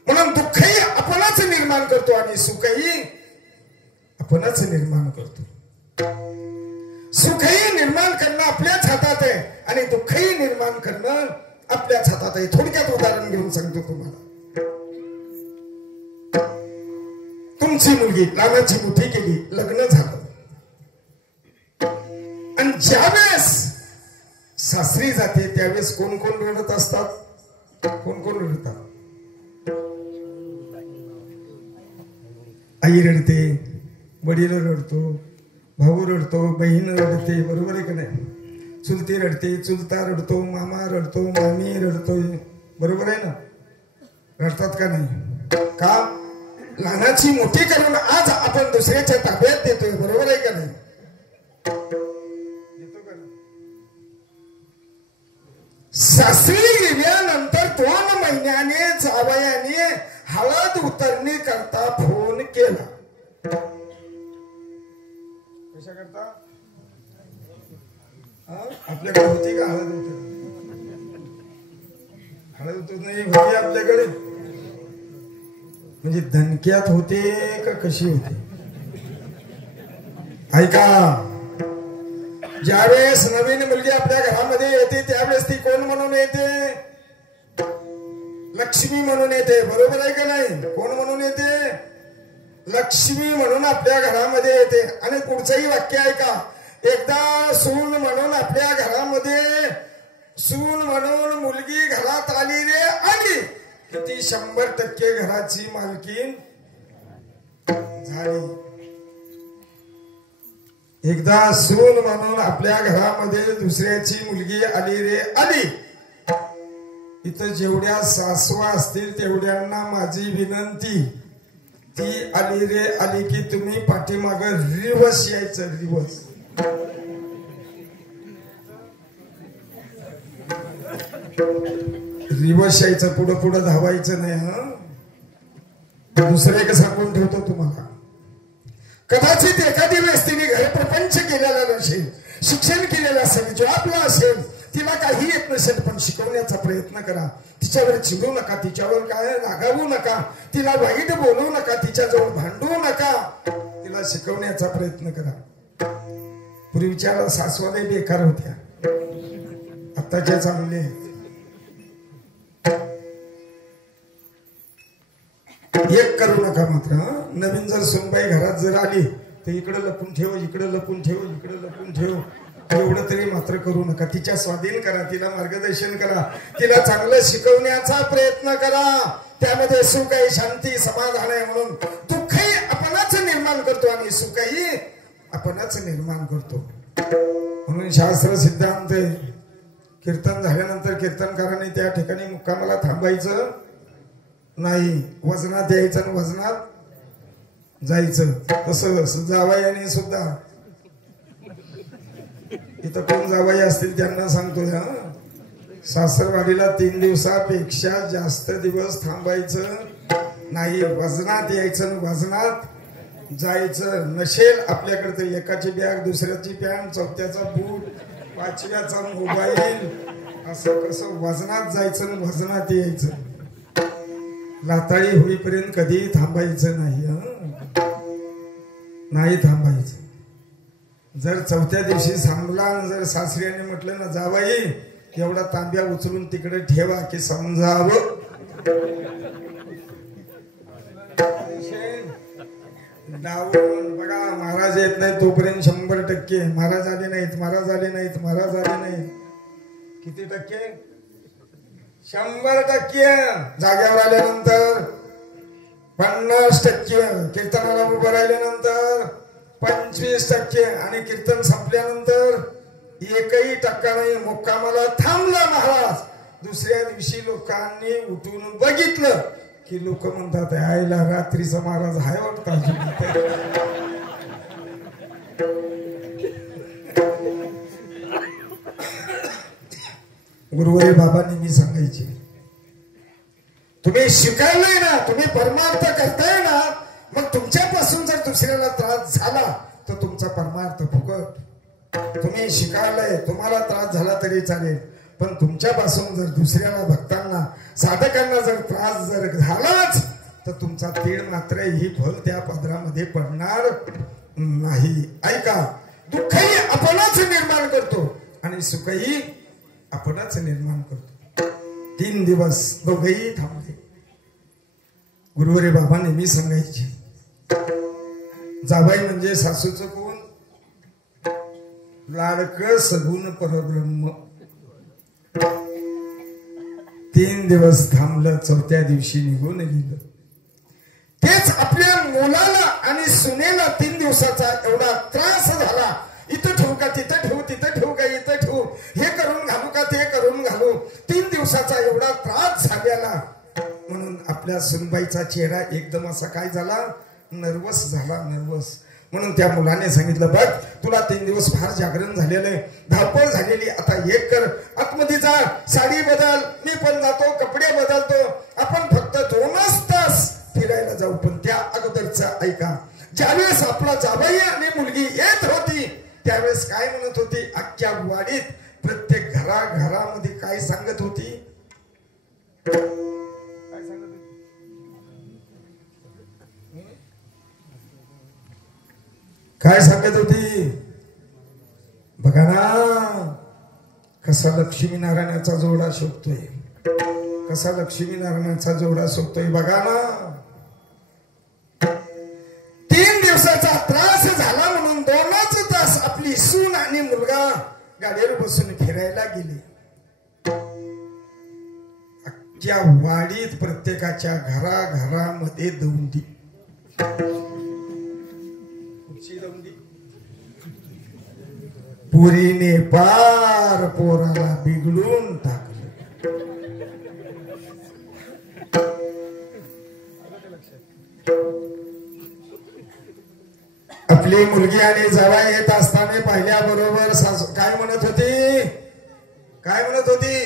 म्हणून दुःखही आपणच निर्माण करतो आणि सुखही आपणच निर्माण करतो. सुखही निर्माण करणं आपल्याच हातात आहे आणि दुःखही निर्माण करणं आपल्याच हातात आहे. थोडक्यात उदाहरण घेऊन सांगतो तुम्हाला. तुमची मुलगी लहानाची मोठी केली, लग्न झालं आणि ज्यावेळेस सासरी जाते त्यावेळेस कोण कोण रडत असतात? कोण कोण रडतात? आई रडते, वडील रडतो, भाऊ रडतो, बहीण रडते, बरोबर आहे का नाही? चुलती रडते, चुलता रडतो, मामा रडतो, मामी रडतो, बरोबर आहे ना? रडतात का नाही? का? लहानाची मोठी करून आज आपण दुसऱ्याच्या ताब्यात देतोय, बरोबर आहे का नाही? सासरी गेल्यानंतर 2 महिन्याने जावयाने हळद उतरणी करता फोन केला. कशा करता? आपल्याकडे होती का हळद उतर? हळद उतरणी होती आपल्याकडे? म्हणजे धनक्यात होते का कशी होते? ऐका, ज्यावेळेस नवीन मुलगी आपल्या घरामध्ये येते त्यावेळेस ती कोण म्हणून येते? लक्ष्मी म्हणून येते, बरोबर आहे का नाही? कोण म्हणून येते? लक्ष्मी म्हणून आपल्या घरामध्ये येते. आणि पुढचंही वाक्य आहे का? एकदा सून म्हणून आपल्या घरामध्ये, सून म्हणून मुलगी घरात आली रे आली की ती 100% घराची मालकीण झाली. एकदा सून म्हणून आपल्या घरामध्ये दुसऱ्याची मुलगी आली रे आली. इथं जेवढ्या सासवा असतील तेवढ्यांना माझी विनंती, ती आली रे आली की तुम्ही पाठीमाग रिवर्स यायचं. रिवर्स रिवर्स यायचं, पुढं पुढं धावायचं नाही. हा दुसरे का सांगून ठेवतो तुम्हाला. कदाचित एखादी वेळेस तिने घर प्रपंच केलेला नसेल, शिक्षण केलेलं असेल, जॉबला असेल, तिला काही येत नसेल, पण शिकवण्याचा प्रयत्न करा. तिच्यावर चिडू नका, तिच्यावर काय रागावू नका, तिला वाईट बोलू नका, तिच्याजवळ भांडू नका, तिला शिकवण्याचा प्रयत्न करा. पूर्वीच्या सासवाने बेकार होत्या, आताच्या चांगले. एक करू नका मात्र. नवीन जर सुनबाई घरात जर आली तर इकडे लपून ठेव, इकडे लपून ठेव, इकडे लपून ठेव, एवढं तरी मात्र करू नका. तिच्या स्वाधीन करा, तिला मार्गदर्शन करा, तिला चांगलं शिकवण्याचा प्रयत्न करा. त्यामध्ये सुख आहे, शांती, समाधान आहे. म्हणून दुःखही आपणच निर्माण करतो आणि सुखही आपणच निर्माण करतो. म्हणून शास्त्र सिद्धांत, कीर्तन झाल्यानंतर कीर्तनकारांनी त्या ठिकाणी मुक्कामाला थांबायचं नाही, वजनात यायचं आणि वजनात जायचं. तसं जावयाने सुद्धा, इथं कोण जावई असतील त्यांना सांगतो, सासरवाडीला 3 दिवसापेक्षा जास्त दिवस थांबायचं नाही, वजनात यायचं आणि वजनात जायचं. नसेल आपल्याकडे तर एकाची बॅग, दुसऱ्याची पॅन्ट, चौथ्याचा बूट, 5व्याचा मोबाईल, असं कसं वजनात जायचं आणि वजनात यायचं. लाताळी होईपर्यंत कधी थांबायचं नाही, नाही थांबायचं. जर चौथ्या दिवशी सांगला जर सासऱ्याने म्हटलं ना जावाई एवढा तांब्या उचलून तिकडे ठेवा की समजावं डावून बघा महाराज येत नाही तोपर्यंत 100% महाराज आले नाहीत महाराज आले नाहीत महाराज आले नाहीत किती टक्के 100% जाग्यावर आल्यानंतर 50% कीर्तनाला उभं राहिल्यानंतर 25% आणि कीर्तन संपल्यानंतर 1% नाही मुक्कामाला थांबला महाराज दुसऱ्या दिवशी लोकांनी उठून बघितलं की लोक म्हणतात आईला रात्रीचा महाराज हाय वाटतात गुरुवारी बाबांनी मी सांगायचे तुम्ही शिकायलाय ना तुम्ही परमार्थ करताय ना मग तुमच्यापासून जर दुसऱ्याला त्रास झाला तर तुमचा परमार्थ फुकट तुम्ही शिकायलाय तुम्हाला त्रास झाला तरी चालेल पण तुमच्यापासून जर दुसऱ्याला भक्तांना साधकांना जर त्रास जर झालाच तर तुमचा तीळ मात्र ही फल त्या पदरामध्ये पडणार नाही ऐका दुःखही आपणच निर्माण करतो आणि सुखही आपणच निर्माण करतो 3 दिवस दोघेही थांबले गुरुवारी बाबा नेहमी सांगायचे जाबाई म्हणजे सासूचं कोण लाडकं सगुण परब्रह्म 3 दिवस थांबलं चौथ्या दिवशी निघून गेलं तेच आपल्या मुलाला आणि सुनेला 3 दिवसाचा एवढा त्रास झाला इथं ठेवू का तिथं ठेवू तिथं ठेवू का इथं ठेवू हे करून घालू का ते करून घालू 3 दिवसाचा एवढा त्रास झालेला म्हणून आपल्या सुनबाईचा चेहरा एकदम असा काय झाला नर्वस झाला नर्वस म्हणून त्या मुलाने सांगितलं बघ तुला 3 दिवस फार जागरण झालेलं आहे धावपळ झालेली आता एक कर आतमध्ये जा साडी बदल मी पण जातो कपडे बदलतो आपण फक्त 2च तास फिरायला जाऊ पण त्या अगोदरचा ऐका ज्यावेळेस आपला जावई आणि मुलगी येत होती त्यावेळेस काय म्हणत होती अख्ख्या वाडीत प्रत्येक घराघरामध्ये काय सांगत होती काय सांगत होती बघा ना कसा लक्ष्मीनारायणाचा जोडा शोधतोय कसा लक्ष्मीनारायणाचा जोडा शोधतोय बघा ना 3 दिवसाचा त्रास झाला म्हणून 2च तास आपली सून आणि मुलगा गाडीवर बसून फिरायला गेले अख्ख्या वाडीत प्रत्येकाच्या घराघरामध्ये दौंडी पुरीने पार पोराला बिघडून टाकलं आपली मुलगी आणि जावई येत असताना पाहिल्याबरोबर सासू काय म्हणत होती काय म्हणत होती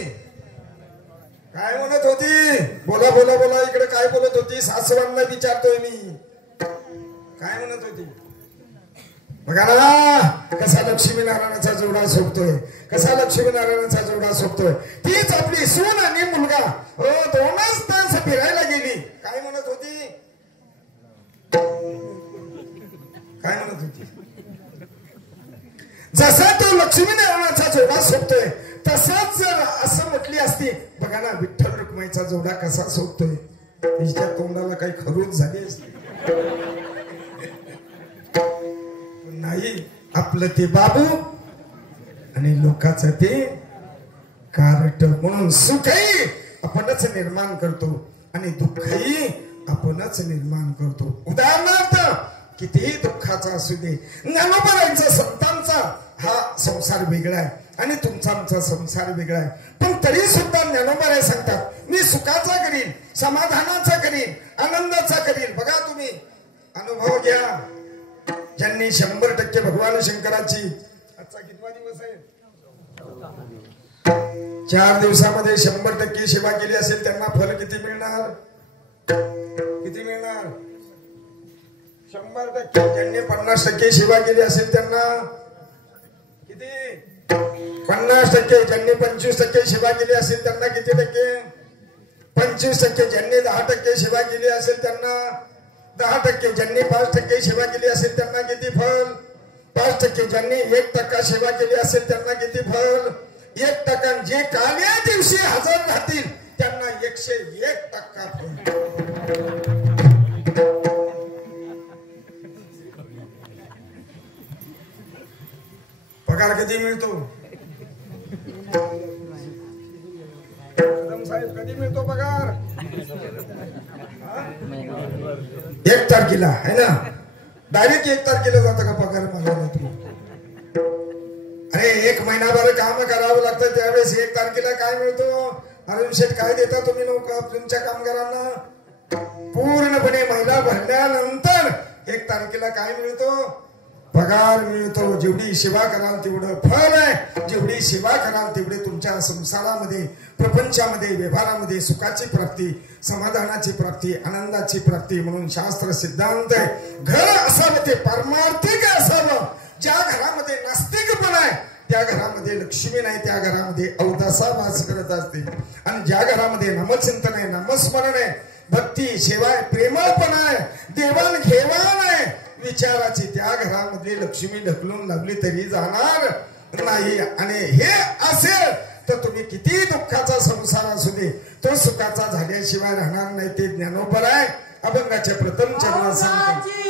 काय म्हणत होती बोला बोला बोला इकडे काय बोलत होती सासवांना विचारतोय मी काय म्हणत होती बघा ना कसा लक्ष्मीनारायणाचा जोडा शोधतोय कसा लक्ष्मीनारायणाचा जोडा शोधतोय तीच आपली सून आणि मुलगा 2च तास फिरायला गेली काय म्हणत होती काय म्हणत होती जसा तो लक्ष्मीनारायणाचा जोडा शोधतोय तसाच जर असं म्हटली असती बघा ना विठ्ठल रुक्माईचा जोडा कसा शोधतोय तिच्या तोंडाला काही खरूच झाली असती नाही आपलं ते बाबू आणि लोकांचं ते कारट म्हणून सुखही आपणच निर्माण करतो आणि दुःखही आपणच निर्माण करतो उदाहरणार्थ कितीही दुःखाचा असू दे ज्ञानोबारांचा संतांचा हा संसार वेगळा आहे आणि तुमचा आमचा संसार वेगळा आहे पण तरी सुद्धा ज्ञानोबाराय सांगतात मी सुखाचा करीन समाधानाचा करीन आनंदाचा करीन बघा तुम्ही अनुभव घ्या ज्यांनी 100% भगवान शंकराची आजचा कितवा दिवस आहे 4 दिवसामध्ये 100% सेवा केली असेल त्यांना फल किती मिळणार किती मिळणार 100% ज्यांनी 50% सेवा केली असेल त्यांना किती 50% ज्यांनी 25% सेवा केली असेल त्यांना किती टक्के 25% ज्यांनी 10% सेवा केली असेल त्यांना 10% ज्यांनी 5% सेवा केली असेल त्यांना किती फल 5% ज्यांनी 1% सेवा केली असेल त्यांना किती फळ? 1%. जे काल्या दिवशी हजर राहतील त्यांना 101% फळ. पगार कधी मिळतो? साहेब कधी मिळतो पगार? 1 तारखेला आहे ना. डायरेक्ट 1 तारखेला जातं का पगार मागायला तुम्ही? अरे 1 महिनाभर काम करावं लागतं त्यावेळेस 1 तारखेला काय मिळतो? अरुण शेठ काय देता तुम्ही तुमच्या कामगारांना? पूर्णपणे महिना भरल्यानंतर 1 तारखेला काय मिळतो? पगार मिळतो. जेवढी सेवा कराल तेवढं फळ आहे. जेवढी सेवा कराल तेवढे तुमच्या संसारामध्ये, प्रपंचामध्ये, व्यवहारामध्ये सुखाची प्राप्ती, समाधानाची प्राप्ती, आनंदाची प्राप्ती. म्हणून शास्त्र सिद्धांत आहे, घर असावं ते पारमार्थिक असावं. ज्या घरामध्ये नास्तिकपण आहे त्या घरामध्ये लक्ष्मी नाही, त्या घरामध्ये अवदासा वास करत असते. आणि ज्या घरामध्ये नामचिंतन आहे, नामस्मरण आहे, भक्ती, सेवा आहे, प्रेमळपण आहे, देवाण घेवाण आहे विचाराची, त्या घरामध्ये लक्ष्मी ढकलून लावली तरी जाणार नाही. आणि हे असेल तर तुम्ही किती दुःखाचा संसार असू दे तो सुखाचा झाल्याशिवाय राहणार नाही. ते ज्ञानोबर आहे. अभंगाच्या प्रथम चरणात सांगतो.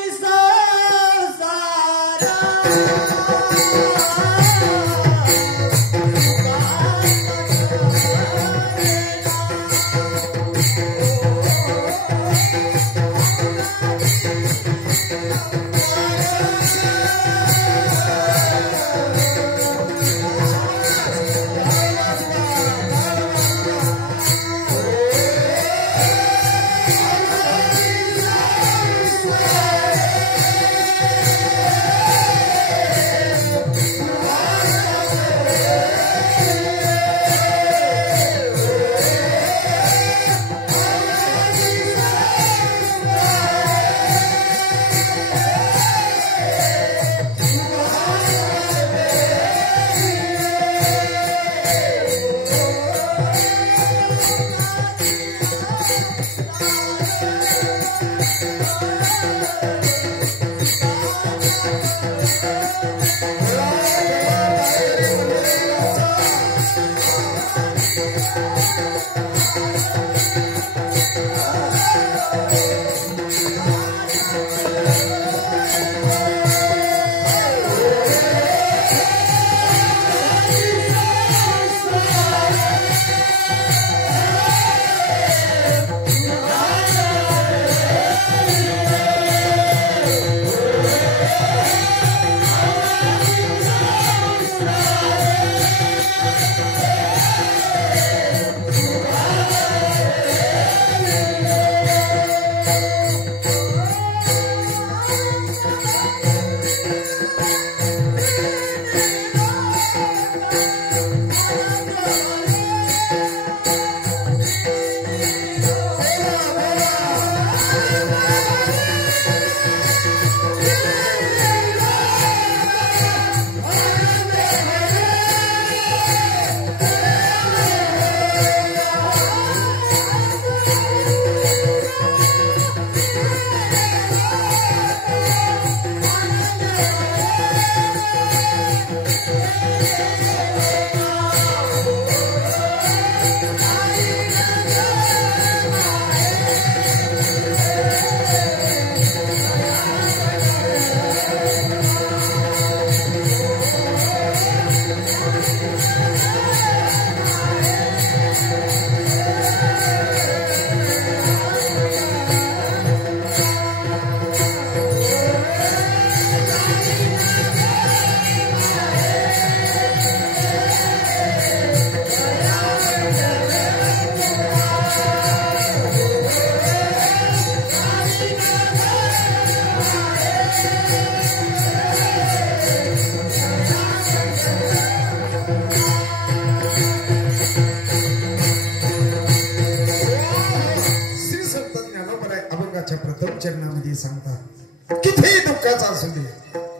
चरणामध्ये सांगतात किती दुःखाचा असू दे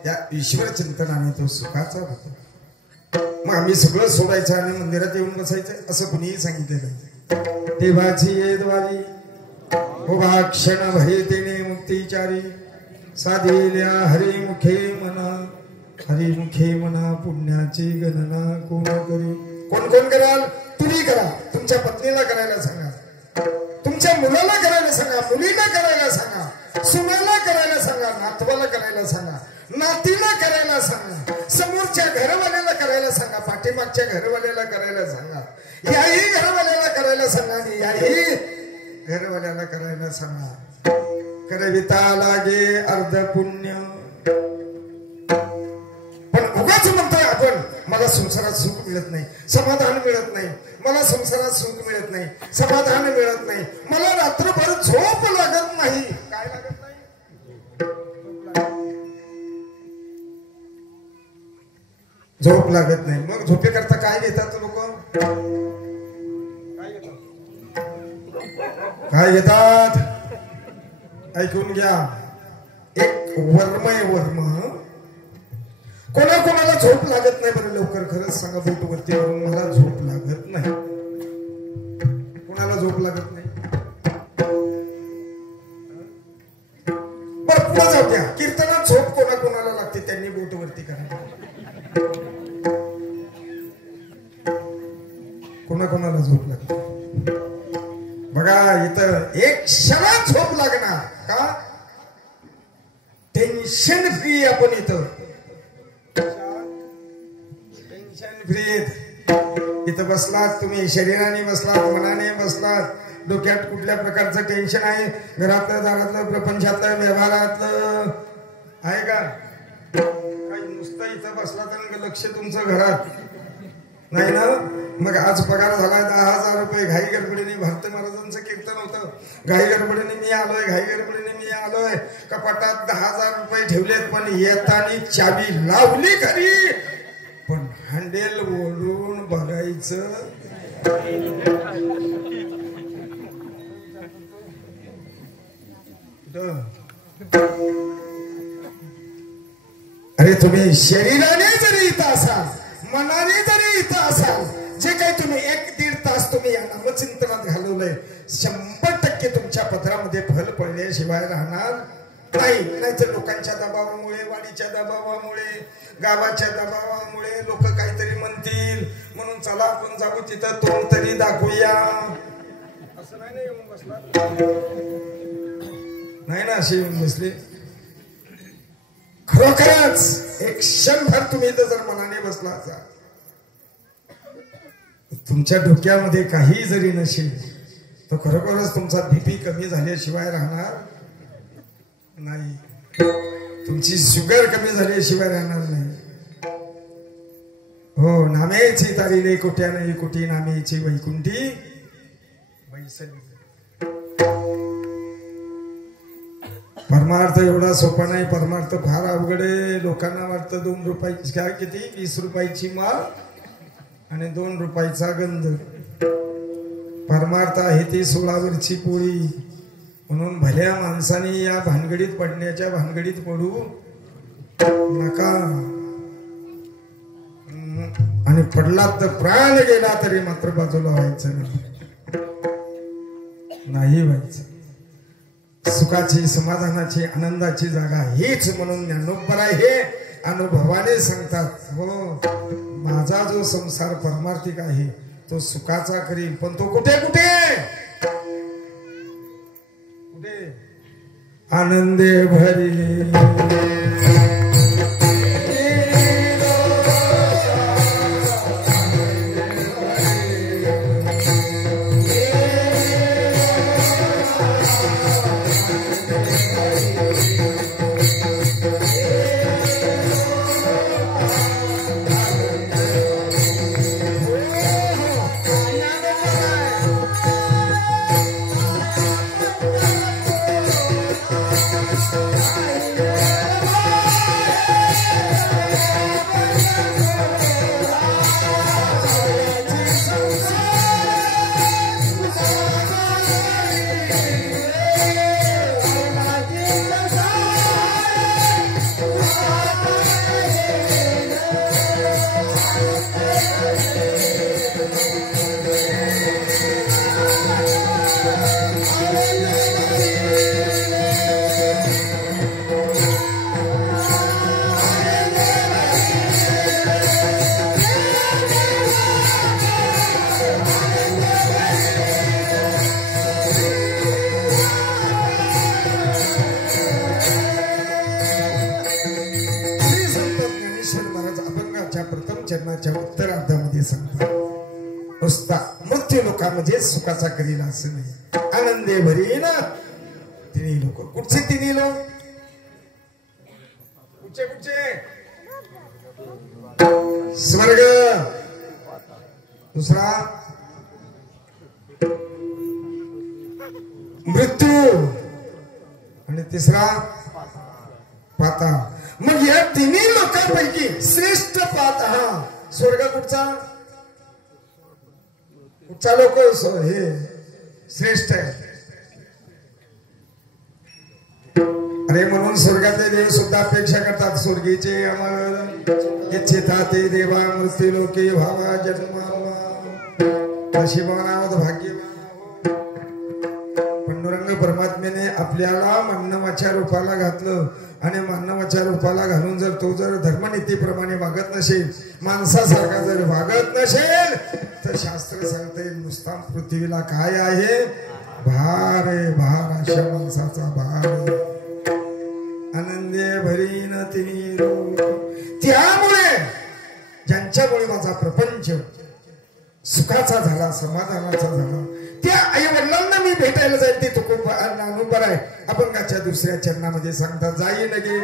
या ईश्वर चिंतनाने तो सुखाचा होतो. मग आम्ही सगळं सोडायचं आणि मंदिरात येऊन बसायचं असं कुणीही सांगितलेलं. देवाची येदवारी उभा क्षण भये तेने मुक्तिचारी साधिल्या हरिमुखे मन हरिमुखे म्हणा पुण्याची गणना कोण करी. कोण कोण कराल? तुम्ही करा. तुमच्या पत्नीला करायला सांगा, तुमच्या मुलाला करायला सांगा, मुलीला करायला सांगा, सुनाला करायला सांगा, नातवाला करायला सांगा, नातीला करायला सांगा, समोरच्या घरवाल्याला करायला सांगा, पाठीमागच्या घरवाल्याला करायला सांगा, याही घरवाल्याला करायला सांगा आणि याही घरवाल्याला करायला सांगा. करविता लागे अर्ध पुण्य. पण उगाच म्हणतोय आपण मला संसारात सुख मिळत नाही, समाधान मिळत नाही, मला संसारात सुख मिळत नाही, समाधान मिळत नाही, मला रात्रभर झोप लागत नाही. काय लागत नाही? झोप लागत नाही. मग झोपेकरता काय घेतात लोक? काय घेतात? ऐकून घ्या. एक वर्म आहे, वर्म. कोणाकोणाला झोप लागत नाही बरं? लवकर खरंच सांगा बोटवरती वरून. मला झोप लागत नाही. कोणाला झोप लागत नाही? बरं पुढे जाऊ द्या. कीर्तनात झोप कोणाकोणाला लागते त्यांनी बोटवरती करा. कोणाकोणाला झोप लागते बघा. इथं एक क्षणात झोप लागणार का? Tension free. आपण इथं टेन्शन फ्री. इथं बसलात तुम्ही, शरीराने बसलात, मनाने बसलात, डोक्यात कुठल्या प्रकारचं टेन्शन आहे? घरातलं, दारातलं, प्रपंचातलं, व्यवहारातलं आहे का? काही नुसतं इथं बसला तर लक्ष तुमचं घरात नाही ना. मग आज पगार झाला 10,000 रुपये. घाई गडबडीने भारती महाराजांचं कीर्तन होतं. घाई गडबडीने मी आलोय, घाई गडबडीने मी आलोय. कपाटात 10,000 रुपये ठेवलेत, पण येताना चाबी लावली खरी, पण हँडेल ओढून बघायचं. अरे तुम्ही शरीराने जरी इथं असाल, मनाने जरी इथं असाल, जे काही तुम्ही 1-1.5 तास तुम्ही या नामचिंतनात घालवलंय, 100% तुमच्या पदरामध्ये फल पडल्याशिवाय राहणार नाही. नाहीतर लोकांच्या दबावामुळे, वाडीच्या दबावामुळे, गावाच्या दबावामुळे लोक काहीतरी म्हणतील म्हणून चला आपण जाऊ तिथं तोंड तरी दाखवूया. असं नाही ना येऊन बसला. नाही ना अशी येऊन बसले. खरोखरच एक क्षणभर तुम्ही इथं जर मनाने बसला असाल, तुमच्या डोक्यामध्ये काही जरी नसेल तर खरोखरच तुमचा बीपी कमी झाल्याशिवाय राहणार नाही, तुमची शुगर कमी झाल्याशिवाय राहणार नाही. हो, नामेची तारीले कोट्याने कोटी, नामेची वैकुंठी वैसली. परमार्थ एवढा सोपा नाही. परमार्थ फार अवघड आहे. लोकांना वाटतं 2 रुपयाची काय, किती 20 रुपयाची माळ आणि 2 रुपयाचा गंध. परमार्थ आहे ती 16 वरची पोळी. म्हणून भल्या माणसाने या भानगडीत पडण्याच्या भानगडीत पडू नका. आणि पडलात तर प्राण गेला तरी मात्र बाजूला व्हायचं नाही व्हायचं. सुखाची, समाधानाची, आनंदाची जागा हीच म्हणून ज्ञानोबराय हे अनुभवाने सांगतात. हो, माझा जो संसार परमार्थिक आहे तो सुखाचा करील, पण तो कुठे कुठे कुठे आनंदे भरी. अर्थामध्ये सांगतात नुसता मृत्यू लोका म्हणजे सुखाचा करील असं नाही. आनंदे भरी ना तिन्ही लोक. कुठचे तिन्ही लोक? कुठचे कुठचे? स्वर्ग, दुसरा मृत्यू आणि तिसरा पाताळ. मग या तिन्ही लोकांपैकी श्रेष्ठ पाताळ हा स्वर्ग कुठचा? कुठचा लोक हे श्रेष्ठ आहे? अरे म्हणून स्वर्गातले देव सुद्धा अपेक्षा करतात स्वर्गीचे अमर इच्छिता ते देवा मृत्यू लोके भावा जन्मा नशिबानावत भाग्यवान. पांडुरंग परमात्म्याने आपल्याला मानवाच्या रूपाला घातलं आणि मानवाच्या रूपाला घालून जर तो जर धर्मनीतीप्रमाणे वागत नसेल, माणसासारखा जर वागत नसेल, तर शास्त्र सांगते नुसता पृथ्वीला काय आहे? भार आहे, भार. अशा माणसाचा भार आहे. आनंदे भरीन तिन्ही लोक. त्यामुळे ज्यांच्यामुळे माझा प्रपंच सुखाचा झाला, समाधानाचा झाला, त्या आई वडिलांना मी भेटायला जाईल ते तो खूप आनंद आहे. अभंगाच्या दुसऱ्या चरणामध्ये सांगतात जाई लगे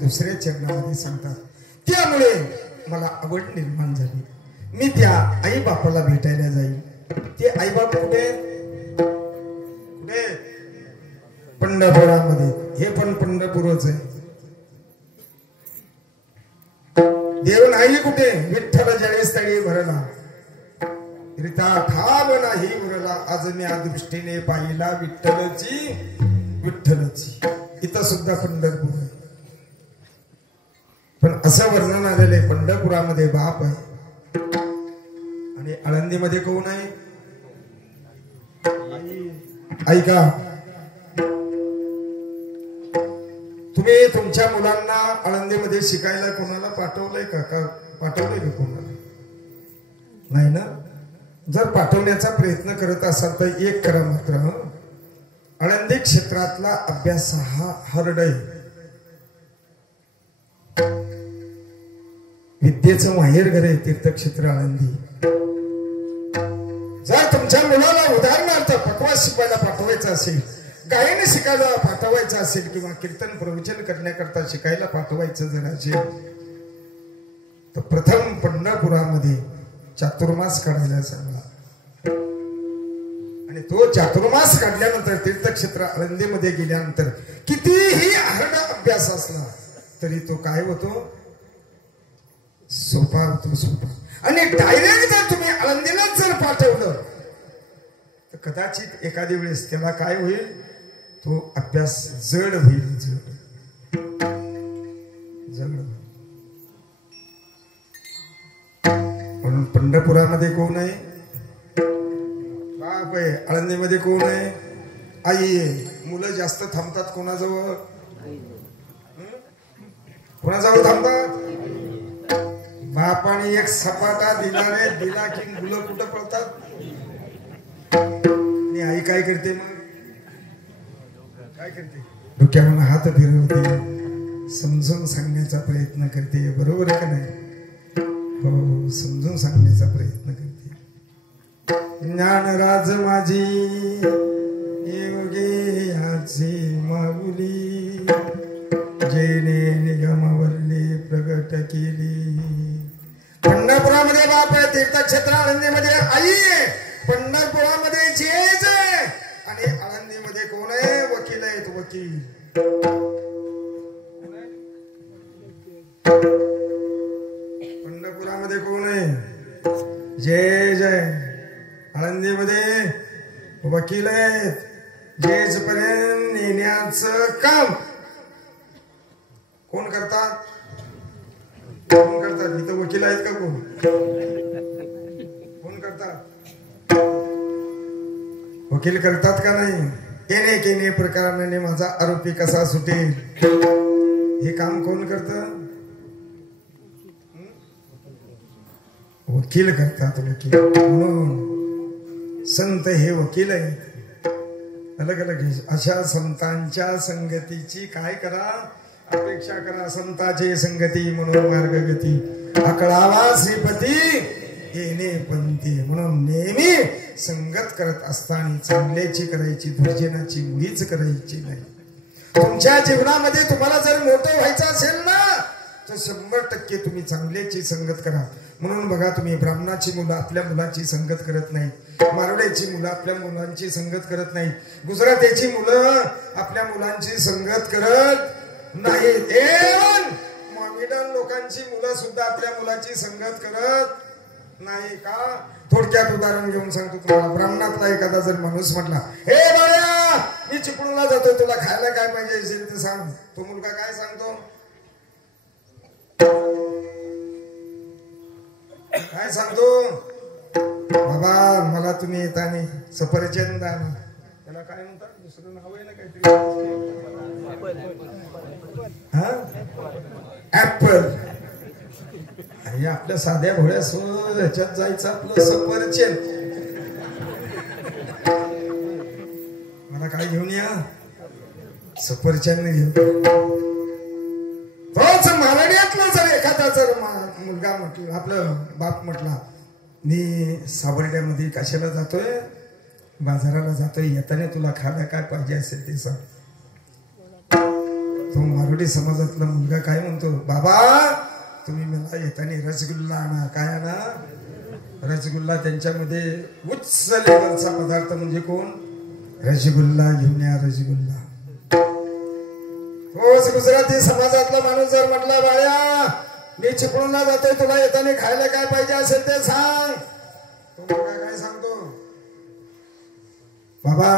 दुसऱ्या चरणामध्ये सांगतात. त्यामुळे मला आवड निर्माण झाली. मी त्या आई बापाला भेटायला जाईल. ते आई बाप कुठे? कुठे? पंढरपुरामध्ये. हे पण पंढरपूरच आहे. देव नाही कुठे? विठ्ठल जळे स्थळी भरला रिता ठाव नाही उरला. आज मी या दृष्टीने पाहिला विठ्ठलची विठ्ठलची. इथं सुद्धा पंढरपूर आहे. पण असं वर्णन आलेलं आहे पंढरपुरामध्ये बाप आहे आणि आळंदीमध्ये कोण आहे? ऐका, तुम्ही तुमच्या मुलांना आळंदीमध्ये शिकायला कोणाला पाठवलंय का? पाठवलंय का कोणाला? नाही ना. जर पाठवण्याचा प्रयत्न करत असाल तर एक करा मात्र, आळंदी क्षेत्रातला अभ्यास हा हरड आहे. विद्येचं माहेर घर आहे तीर्थक्षेत्र आळंदी. जर तुमच्या मुलाला उदाहरणार्थ पटवास शिकवायला पाठवायचं असेल, गायन शिकायला पाठवायचं असेल किंवा कीर्तन प्रवचन करण्याकरता शिकायला पाठवायचं जर असेल तर प्रथम पंढरपुरामध्ये चातुर्मास काढायला सांगला. आणि तो चातुर्मास काढल्यानंतर तीर्थक्षेत्र आळंदीमध्ये गेल्यानंतर कितीही हार्ड अभ्यास असला तरी तो काय होतो, सोपा होतो, सोपा. आणि डायरेक्ट जर तुम्ही आळंदीलाच जर पाठवलं तर कदाचित एखाद्या वेळेस त्याला काय होईल, तो अभ्यास जड होईल, जड जड. म्हणून पंढरपुरामध्ये कोण आहे, बाप आहे. आळंदीमध्ये कोण आहे, आई आहे. मुलं जास्त थांबतात कोणाजवळ, कोणाजवळ थांबतात, बापाने एक सपाटा दिला दिला की मुलं कुठं पळतात. आणि आई काय करते, मग काय करते, डोक्यावर हात फिरवते, समजून सांगण्याचा प्रयत्न करते. बरोबर आहे का नाही, हो, समजून सांगण्याचा प्रयत्न करते. ज्ञानराज माझी योगे याची माऊली, जेने निगमवल्ली प्रगट केली. पंढरपुरामध्ये बाप आहे, तीर्थक्षेत्र आळंदीमध्ये आई आहे, पंढरपुरामध्ये जेज आहे, आणि आळंदीमध्ये कोण आहे, वकील आहेत, वकील. पंढरपुरामध्ये कोण आहे, जेज आहे. आळंदीमध्ये वकील आहेत. जेज पर्यंत नेण्याचं काम कोण करतात, कोण करतात, इथं वकील आहेत का, कोण कोण करतात, वकील करतात का नाही. केने केने प्रकाराने माझा आरोपी कसा सुटेल, हे काम कोण करत, वकील करतात, वकील. म्हणून संत हे वकील आहेत. अलग अलग अशा संतांच्या संगतीची काय करा, अपेक्षा करा. संताचे संगती म्हणून मार्गगती, अकळावा श्रीपती येणे पंथी. म्हणून नेहमी संगत करत असताना चांगल्याची करायची, दुर्जनाची मुळीच करायची नाही. तुमच्या जीवनामध्ये तुम्हाला जर मोठं व्हायचं असेल ना, तर 100% तुम्ही चांगल्याची संगत करा. म्हणून बघा, तुम्ही ब्राह्मणाची मुलं आपल्या मुलाची संगत करत नाही, मारवाड्याची मुलं आपल्या मुलांची संगत करत नाही, गुजरातीची मुलं आपल्या मुलांची संगत करत नाही, मॉमेडन लोकांची मुलं सुद्धा आपल्या मुलाची संगत करत नाही. का, थोडक्यात उदाहरण घेऊन सांगतो तुम्हाला. ब्राह्मणातला एखादा जर माणूस म्हटला, हे बाळा मी चिपळूणला जातोय, तुला खायला काय पाहिजे असेल तर सांग. तो मुलगा काय सांगतो, काय सांगतो, बाबा मला तुम्ही येताना सफरचंद आणा. त्याला काय म्हणतात, दुसरं नाव आहे ना काहीतरी, ऍपल. आणि आपल्या साध्या भोळ्या ह्याच्यात जायचं आपलं सफरचंद. मला काय घेऊन या, सफरचंद घेऊन. तोच मारवाड्यातला जर एखादा जर मुलगा म्हटलं, आपलं बाप म्हटला, मी सावर्ड्यामध्ये कशाला जातोय, बाजाराला जातोय, येताना तुला खायला काय पाहिजे असेल ते सांग. तो मारवाडी समाजातला मुलगा काय म्हणतो, बाबा तुम्ही मला येताना रसगुल्ला आणा. काय आणा, रसगुल्ला. त्यांच्यामध्ये उच्च लेवलचा पदार्थ म्हणजे कोण, रसगुल्ला घेऊन या, रसगुल्ला. तोच गुजराती समाजातला माणूस जर म्हटला, बाळ्या मी चिपळूणला जातोय, तुला येताना खायला काय पाहिजे असेल ते सांग. तो मुलगा काय सांगतो, बाबा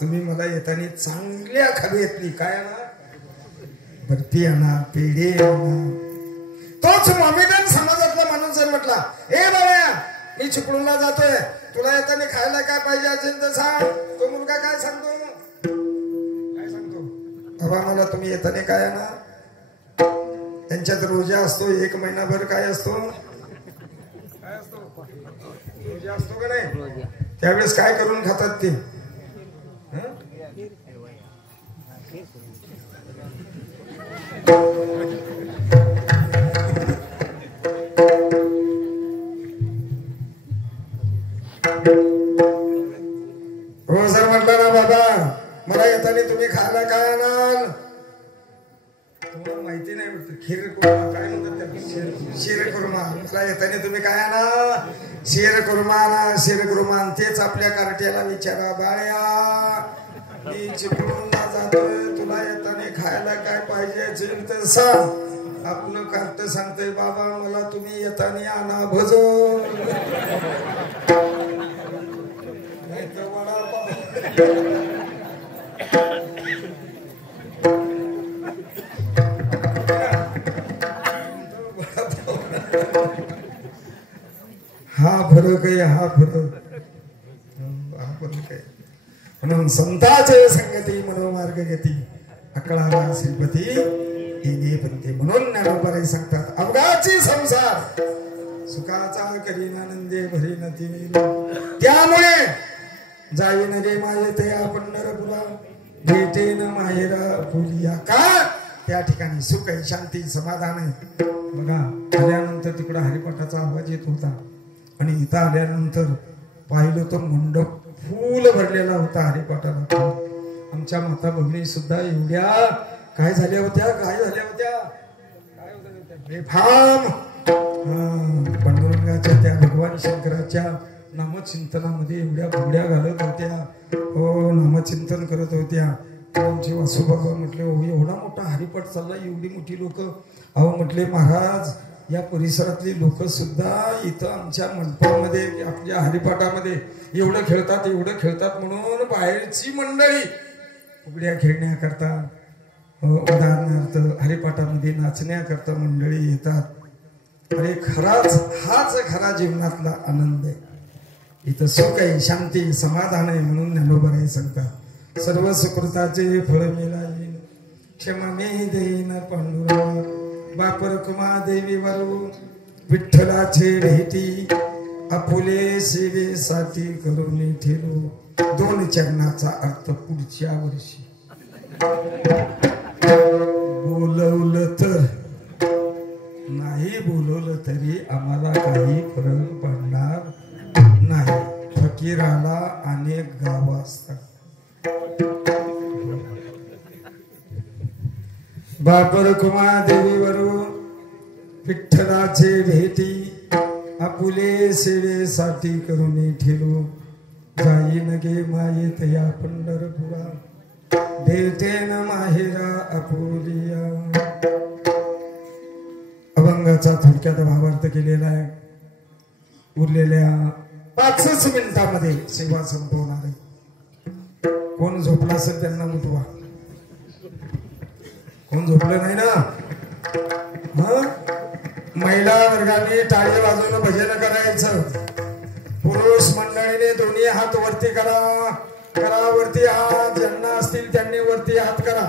तुम्ही मला येताना चांगल्या खबेतली काय आणा, बर्फी आणा, पेढे आणा. तोच मॉमेडन समाजातला माणूस जर म्हटला, हे बाळ्या मी चिपळूणला जातोय, तुला येताना खायला काय पाहिजे असेल तर सांग. तो मुलगा काय सांगतो, काय सांगतो, बाबा मला तुम्ही येताना काय आणा. त्यांच्यात रोजा असतो, 1 महिनाभर काय असतो, काय असतो, रोजा असतो का नाही. त्यावेळेस काय करून खातात ते, हो सर म्हटलं ना, बाबा मला येताना तुम्ही खायला काय आणाल, तुम्हाला माहिती नाही वाटतं, खीर कुर्मा काय म्हणतात त्या, शिर कुर्मा. मला येताना तुम्ही काय आणा, शेरकुर्मान तेच आपल्या कार्ट्याला विचारा, बाळ्या मी चिपळूणला जातोय, तुला येताना खायला काय पाहिजे असेल तर सांग. आपण कार्ट सांगतोय, बाबा मला तुम्ही येताना आणा भजो नाही तर वडापाव. हा फरक आहे, हा फरक आहे. म्हणून संताचे संगती मनोमार्ग गती अकळाला श्रीपती येणे पंते. म्हणून ज्ञानोबा सांगतात, अवघाची संसार सुखाचा करीना नंदे भरीन तिने. त्यामुळे जाईन गे माये ते पंढरपुरा भेटेन माहेरा फुलिया. का त्या ठिकाणी सुख आहे, शांती, समाधान आहे. बघा आल्यानंतर तिकडं हरिपाठाचा आवाज येत होता आणि इथं आल्यानंतर पाहिलं तर मंडप फुल भरलेला होता हरिपाठाला. आमच्या माता भगिनी सुद्धा एवढ्या काय झाल्या होत्या बेफाम पांडुरंगाच्या त्या भगवान शंकराच्या नामचिंतनामध्ये एवढ्या फुगड्या घालत होत्या. हो, नामचिंतन करत होत्या. आमचे वासुबाबा म्हटले, हो एवढा मोठा हरिपाठ चालला, एवढी मोठी लोक. अहो म्हटले, महाराज या परिसरातली लोक सुद्धा इथं आमच्या मंडपामध्ये आपल्या हरिपाठामध्ये एवढं खेळतात म्हणून बाहेरची मंडळी फुगड्या खेळण्याकरता, उदाहरणार्थ हरिपाठामध्ये नाचण्याकरता मंडळी येतात. आणि हाच खरा जीवनातला आनंद आहे. इथं सुख आहे, शांती, समाधान आहे. म्हणून ज्ञानोबा सांगतात, सर्व सुकृताचे फळ मिळा येईन, क्षमा मी देईन पांडुरंग. बापर कुमा देवी वरू विठ्ठलाचे भेटी, आपुले सेवेसाठी करून ठेवू. 2 चरणाचा अर्थ पुढच्या वर्षी. बोलवलं तर नाही, बोलवलं तरी आम्हाला काही फरक पडणार नाही. फकीराला अनेक गाव असतात. बापर कुमा देवीवरून विठ्ठलाचे भेटी, आपुले सेवेसाठी करून ठेवू. जाईन गे मायेत या पंढरपुरा भेटेन माहेरा आपुलिया. अभंगाचा थोडक्यात भावार्थ केलेला आहे. उरलेल्या 5 मिनिटांमध्ये सेवा संपवणार आहे. कोण झोपला असेल त्यांना उठवा. कोण झोपलं नाही ना? महिला वर्गाने टाळी वाजवून भजन करायचं. पुरुष मंडळीने दोन्ही हात वरती करा, वरती हात. ज्यांना असतील त्यांनी वरती हात करा.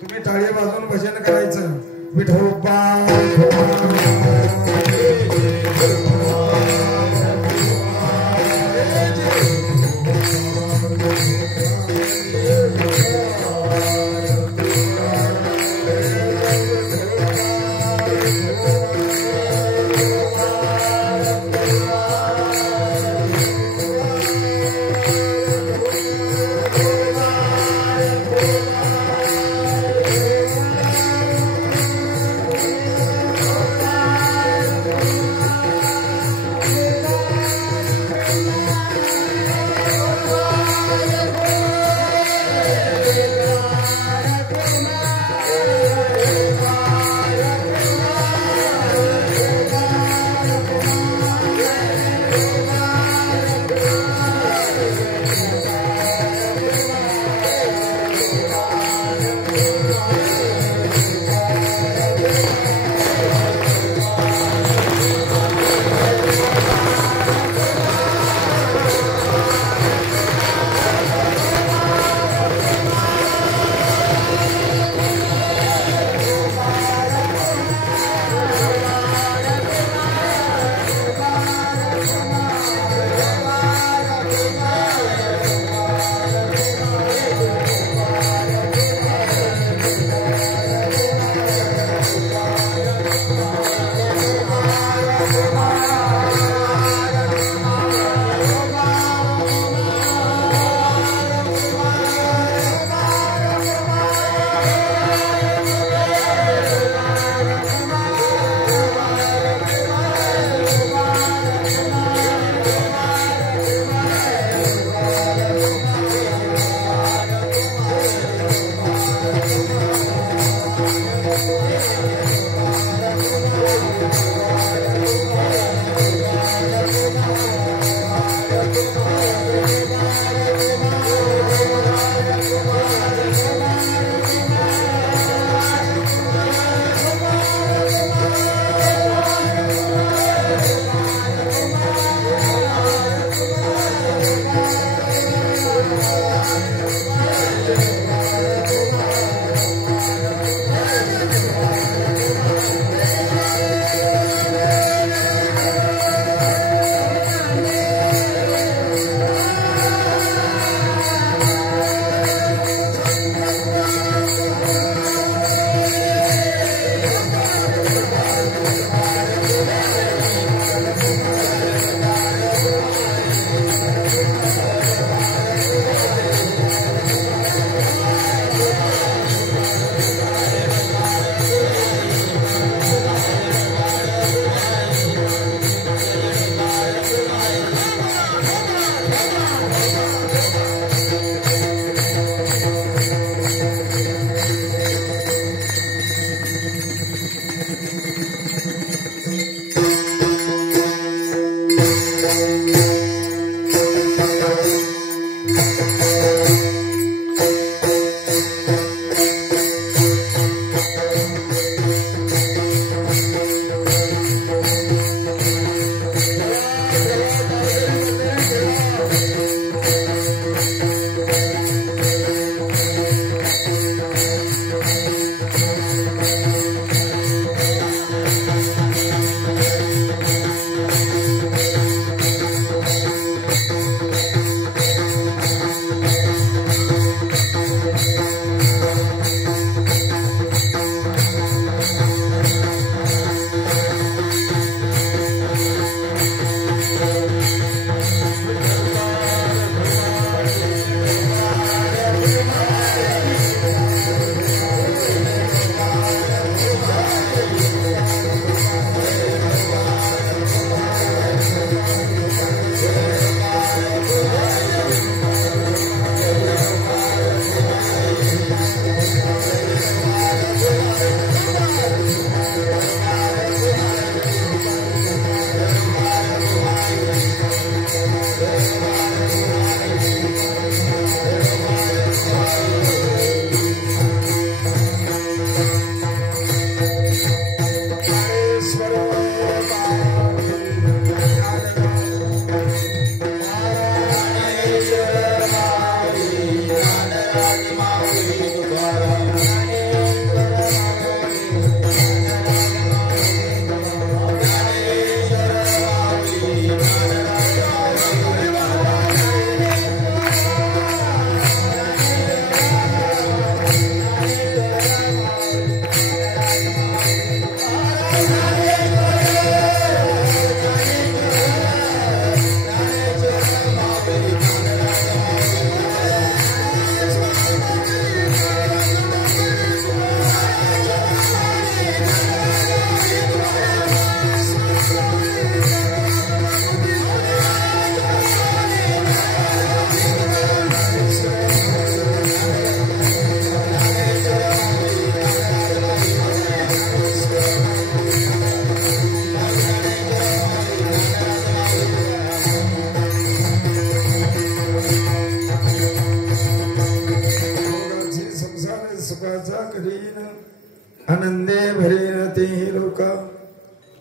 तुम्ही टाळी वाजवून भजन करायचं. विठोबा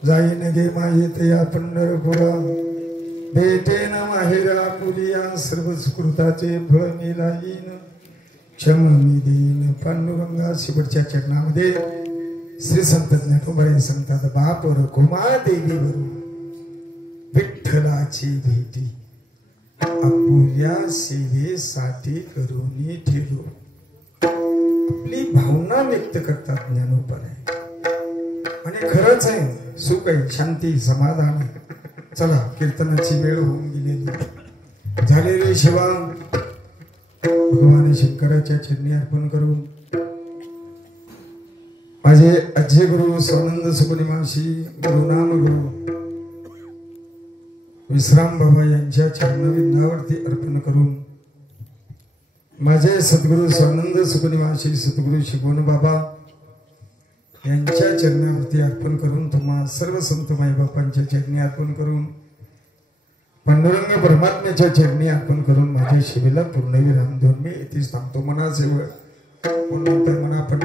जाई न गे माहित या पंढरपुरा भेटे न माहेरा पुलिया सर्व सुकृताचे फळ मी लाईन क्षम मी देईन पांडुरंगा शेवटच्या चरणामध्ये श्री संत ज्ञानोबा सांगतात बाप रघुमा देवीवर विठ्ठलाची भेटी आपुल्या सेवेसाठी करून ठेवू आपली भावना व्यक्त करतात ज्ञानोबाई आणि खरंच आहे सुख आहे शांती समाधान आहे चला कीर्तनाची वेळ होऊन गेलेली झालेली सेवा भगवान शंकराच्या चरणी अर्पण करून माझे आज्य गुरु स्वानंद सुखनिवासी गुरुनाम गुरु विश्राम बाबा यांच्या चरणविंदावरती अर्पण करून माझे सद्गुरु स्वानंद सुखनिवासी सद्गुरु शिकवण बाबा यांच्या चरणावरती अर्पण करून तुम्हा सर्व संत माईबापांच्या चरणी अर्पण करून पांडुरंग परमात्म्याच्या चरणी अर्पण करून माझ्या सेवेला पूर्णविराम देऊन मी इथे थांबतो. मना सेवक मना पण